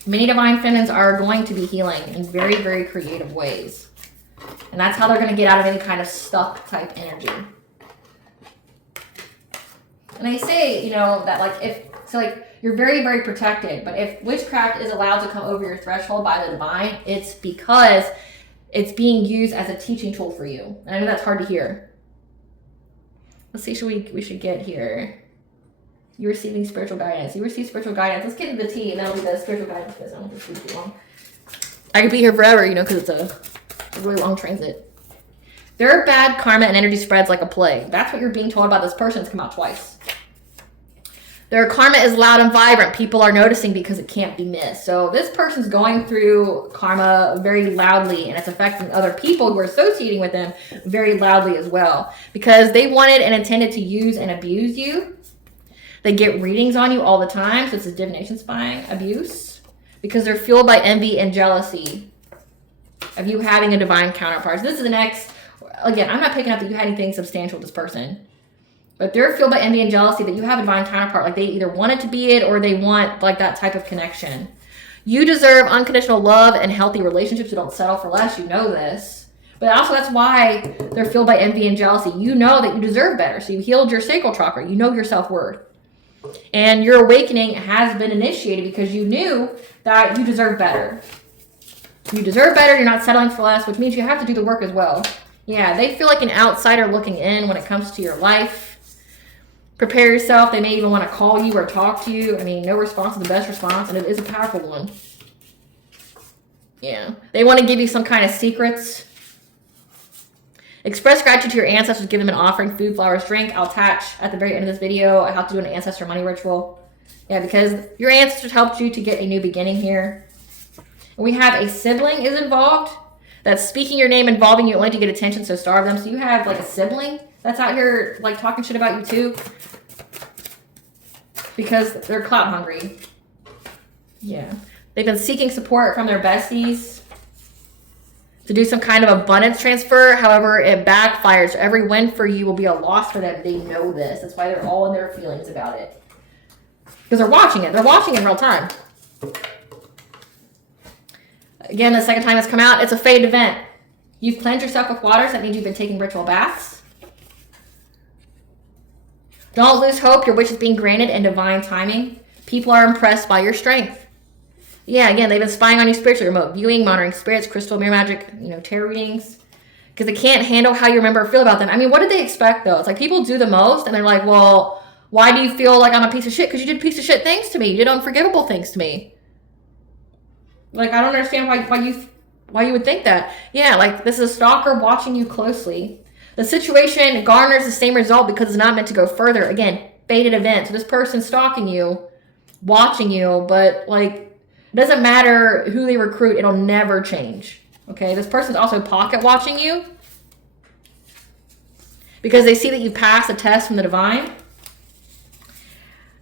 many divine feminines are going to be healing in very, very creative ways. And that's how they're going to get out of any kind of stuck type energy. And I say, you know, that like you're very, very protected. But if witchcraft is allowed to come over your threshold by the divine, it's because it's being used as a teaching tool for you. And I know that's hard to hear. Let's see, we should get here. You're receiving spiritual guidance. You receive spiritual guidance. Let's get into the tea, and that'll be the spiritual guidance, because I don't want this to be too long. I could be here forever, you know, because it's a really long transit. Their bad karma and energy spreads like a plague. That's what you're being told about this person. It's come out twice. Their karma is loud and vibrant. People are noticing because it can't be missed. So this person's going through karma very loudly, and it's affecting other people who are associating with them very loudly as well, because they wanted and intended to use and abuse you. They get readings on you all the time. So it's a divination, spying, abuse, because they're fueled by envy and jealousy of you having a divine counterpart. So this is the next, again, I'm not picking up that you had anything substantial with this person. But they're fueled by envy and jealousy that you have a divine counterpart. Like they either want it to be it, or they want like that type of connection. You deserve unconditional love and healthy relationships. You don't settle for less. You know this. But also that's why they're fueled by envy and jealousy. You know that you deserve better. So you healed your sacral chakra. You know your self-worth. And your awakening has been initiated because you knew that you deserve better. You deserve better. You're not settling for less, which means you have to do the work as well. Yeah, they feel like an outsider looking in when it comes to your life. Prepare yourself. They may even want to call you or talk to you. I mean, no response is the best response, and it is a powerful one. Yeah. They want to give you some kind of secrets. Express gratitude to your ancestors. Give them an offering, food, flowers, drink. I'll attach at the very end of this video how to do an ancestor money ritual. Yeah, because your ancestors helped you to get a new beginning here. And we have a sibling is involved. That's speaking your name, involving you only to get attention, so starve them. So you have like a sibling that's out here like talking shit about you too, because they're clout hungry. Yeah. They've been seeking support from their besties to do some kind of abundance transfer. However, it backfires. So every win for you will be a loss for them. They know this. That's why they're all in their feelings about it. Because they're watching it. They're watching in real time. Again, the second time it's come out, it's a fated event. You've cleansed yourself with waters. That means you've been taking ritual baths. Don't lose hope. Your wish is being granted in divine timing. People are impressed by your strength. Yeah, again, they've been spying on you spiritually, remote viewing, monitoring spirits, crystal, mirror magic, tarot readings. Because they can't handle how you remember or feel about them. I mean, what did they expect, though? It's like people do the most, and they're like, well, why do you feel like I'm a piece of shit? Because you did piece of shit things to me. You did unforgivable things to me. Like, I don't understand why you would think that. Yeah, like, this is a stalker watching you closely. The situation garners the same result because it's not meant to go further. Again, fated event. So this person's stalking you, watching you, but, like, it doesn't matter who they recruit. It'll never change. Okay? This person's also pocket watching you because they see that you passed a test from the divine.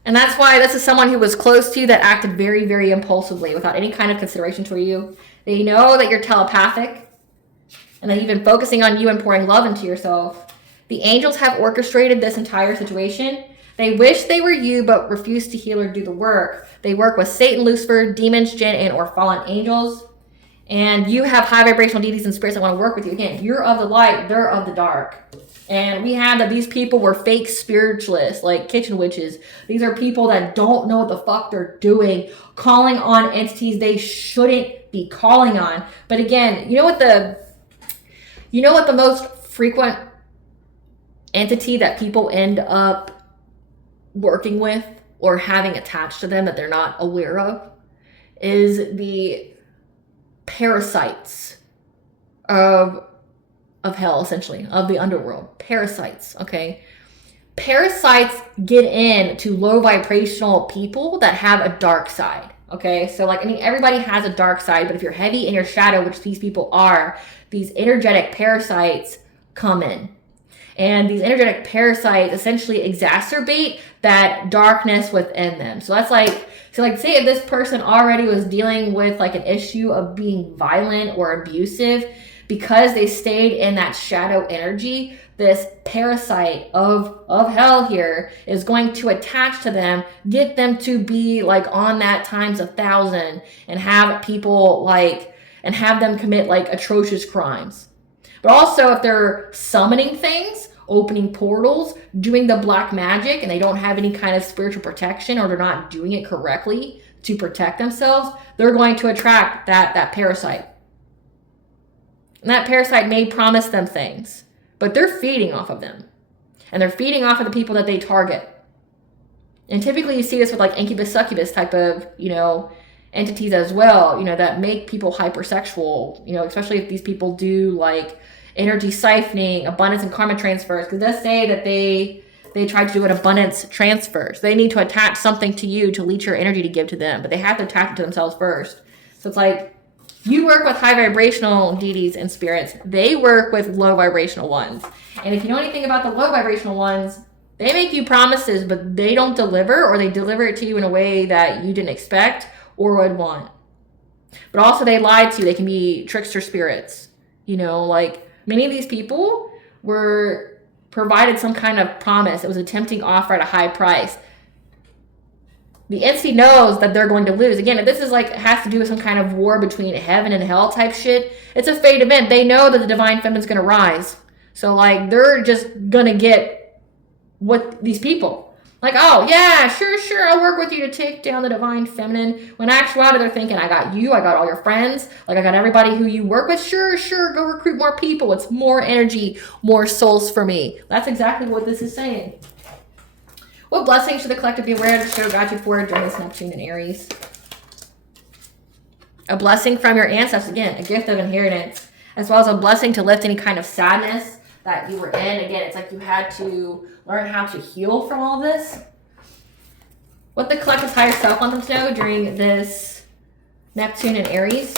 And that's why this is someone who was close to you that acted very, very impulsively without any kind of consideration toward you. They know that you're telepathic. and that you've been focusing on you and pouring love into yourself. The angels have orchestrated this entire situation. They wish they were you, but refuse to heal or do the work. They work with Satan, Lucifer, demons, jinn, and or fallen angels. And you have high vibrational deities and spirits that want to work with you. Again, you're of the light, they're of the dark. And we have that these people were fake spiritualists, like kitchen witches. These are people that don't know what the fuck they're doing, calling on entities they shouldn't be calling on. But again, you know what the most frequent entity that people end up working with or having attached to them that they're not aware of is the parasites of hell, essentially, of the underworld. Parasites, okay? Parasites get in to low vibrational people that have a dark side, okay? So, like, I mean, everybody has a dark side, but if you're heavy in your shadow, which these people are, these energetic parasites come in. And these energetic parasites essentially exacerbate that darkness within them. So that's like, say if this person already was dealing with like an issue of being violent or abusive, because they stayed in that shadow energy, this parasite of hell here is going to attach to them, get them to be like on that times 1,000 and have people like, and have them commit like atrocious crimes. But also if they're summoning things, opening portals, doing the black magic, and they don't have any kind of spiritual protection, or they're not doing it correctly to protect themselves, they're going to attract that parasite. And that parasite may promise them things, but they're feeding off of them. And they're feeding off of the people that they target. And typically you see this with like incubus, succubus type of, entities as well, that make people hypersexual, especially if these people do like energy siphoning, abundance and karma transfers, because they say that they try to do an abundance transfers. They need to attach something to you to leech your energy to give to them, but they have to attach it to themselves first. So it's like, you work with high vibrational deities and spirits. They work with low vibrational ones. And if you know anything about the low vibrational ones, they make you promises, but they don't deliver, or they deliver it to you in a way that you didn't expect or would want. But also they lie to you. They can be trickster spirits. Like many of these people were provided some kind of promise. It was a tempting offer at a high price. The entity knows that they're going to lose. Again, if this is like, has to do with some kind of war between heaven and hell type shit, it's a fate event. They know that the divine feminine's going to rise. So like, they're just going to get what these people. Like, oh yeah, sure, I'll work with you to take down the divine feminine. When actuality, they're thinking, I got you, I got all your friends, like I got everybody who you work with. Sure, go recruit more people. It's more energy, more souls for me. That's exactly what this is saying. What blessings should the collective be aware to show gratitude for during this Neptune and Aries? A blessing from your ancestors. Again, a gift of inheritance, as well as a blessing to lift any kind of sadness that you were in. Again, it's like you had to learn how to heal from all this. What the collective's higher self wants them to know during this Neptune and Aries.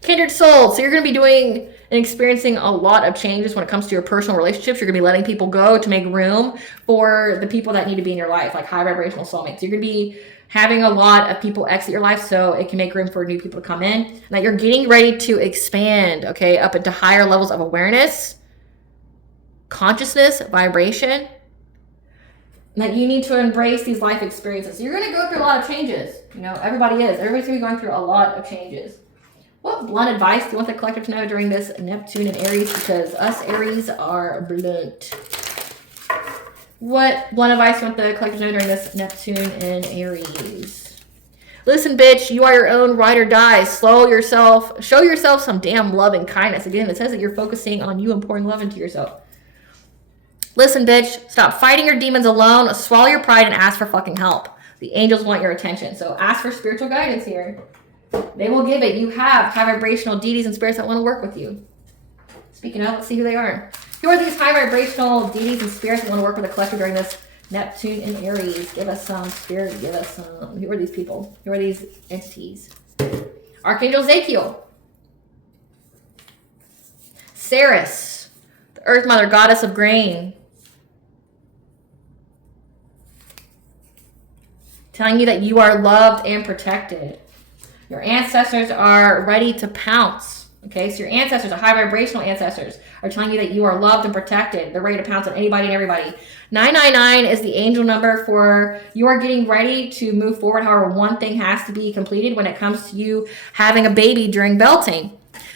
Kindred souls. So you're going to be doing and experiencing a lot of changes when it comes to your personal relationships. You're going to be letting people go to make room for the people that need to be in your life, like high vibrational soulmates. You're going to be having a lot of people exit your life so it can make room for new people to come in. And that you're getting ready to expand, okay, up into higher levels of awareness, consciousness, vibration. And that you need to embrace these life experiences. So you're going to go through a lot of changes. Everybody is. Everybody's going to be going through a lot of changes. What blunt advice do you want the collective to know during this Neptune and Aries? Because us Aries are blunt. What blunt advice do you want the collective to know during this Neptune and Aries? Listen, bitch, you are your own ride or die. Show yourself some damn love and kindness. Again, it says that you're focusing on you and pouring love into yourself. Listen, bitch, stop fighting your demons alone. Swallow your pride and ask for fucking help. The angels want your attention. So ask for spiritual guidance here. They will give it. You have high vibrational deities and spirits that want to work with you. Speaking of, let's see who they are. Who are these high vibrational deities and spirits that want to work with the collective during this Neptune and Aries? Give us some, spirit. Give us some. Who are these people? Who are these entities? Archangel Zachiel. Ceres, the Earth Mother, goddess of grain. Telling you that you are loved and protected. Your ancestors are ready to pounce. Okay, so your ancestors, the high vibrational ancestors, are telling you that you are loved and protected. They're ready to pounce on anybody and everybody. 999 is the angel number for you are getting ready to move forward. However, one thing has to be completed when it comes to you having a baby during Beltane.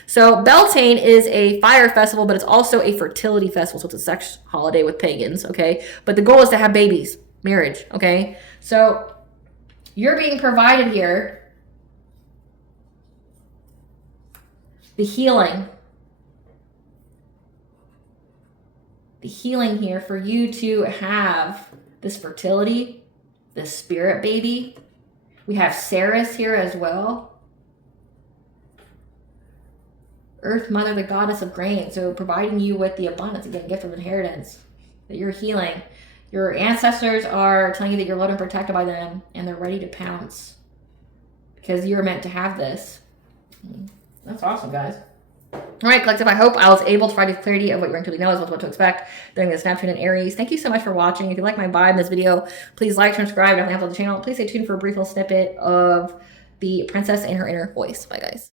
So Beltane is a fire festival, but it's also a fertility festival. So it's a sex holiday with pagans, okay? But the goal is to have babies, marriage, okay? So you're being provided here the healing here for you to have this fertility, this spirit baby. We have Ceres here as well. Earth Mother, the goddess of grain. So providing you with the abundance, again, gift of inheritance that you're healing. Your ancestors are telling you that you're loved and protected by them, and they're ready to pounce because you're meant to have this. That's awesome, guys. All right, collective, I hope I was able to provide you clarity of what you're going to know as well as what to expect during this Neptune and Aries. Thank you so much for watching. If you like my vibe in this video, please like, subscribe, definitely help out the channel. Please stay tuned for a brief little snippet of the princess and her inner voice. Bye, guys.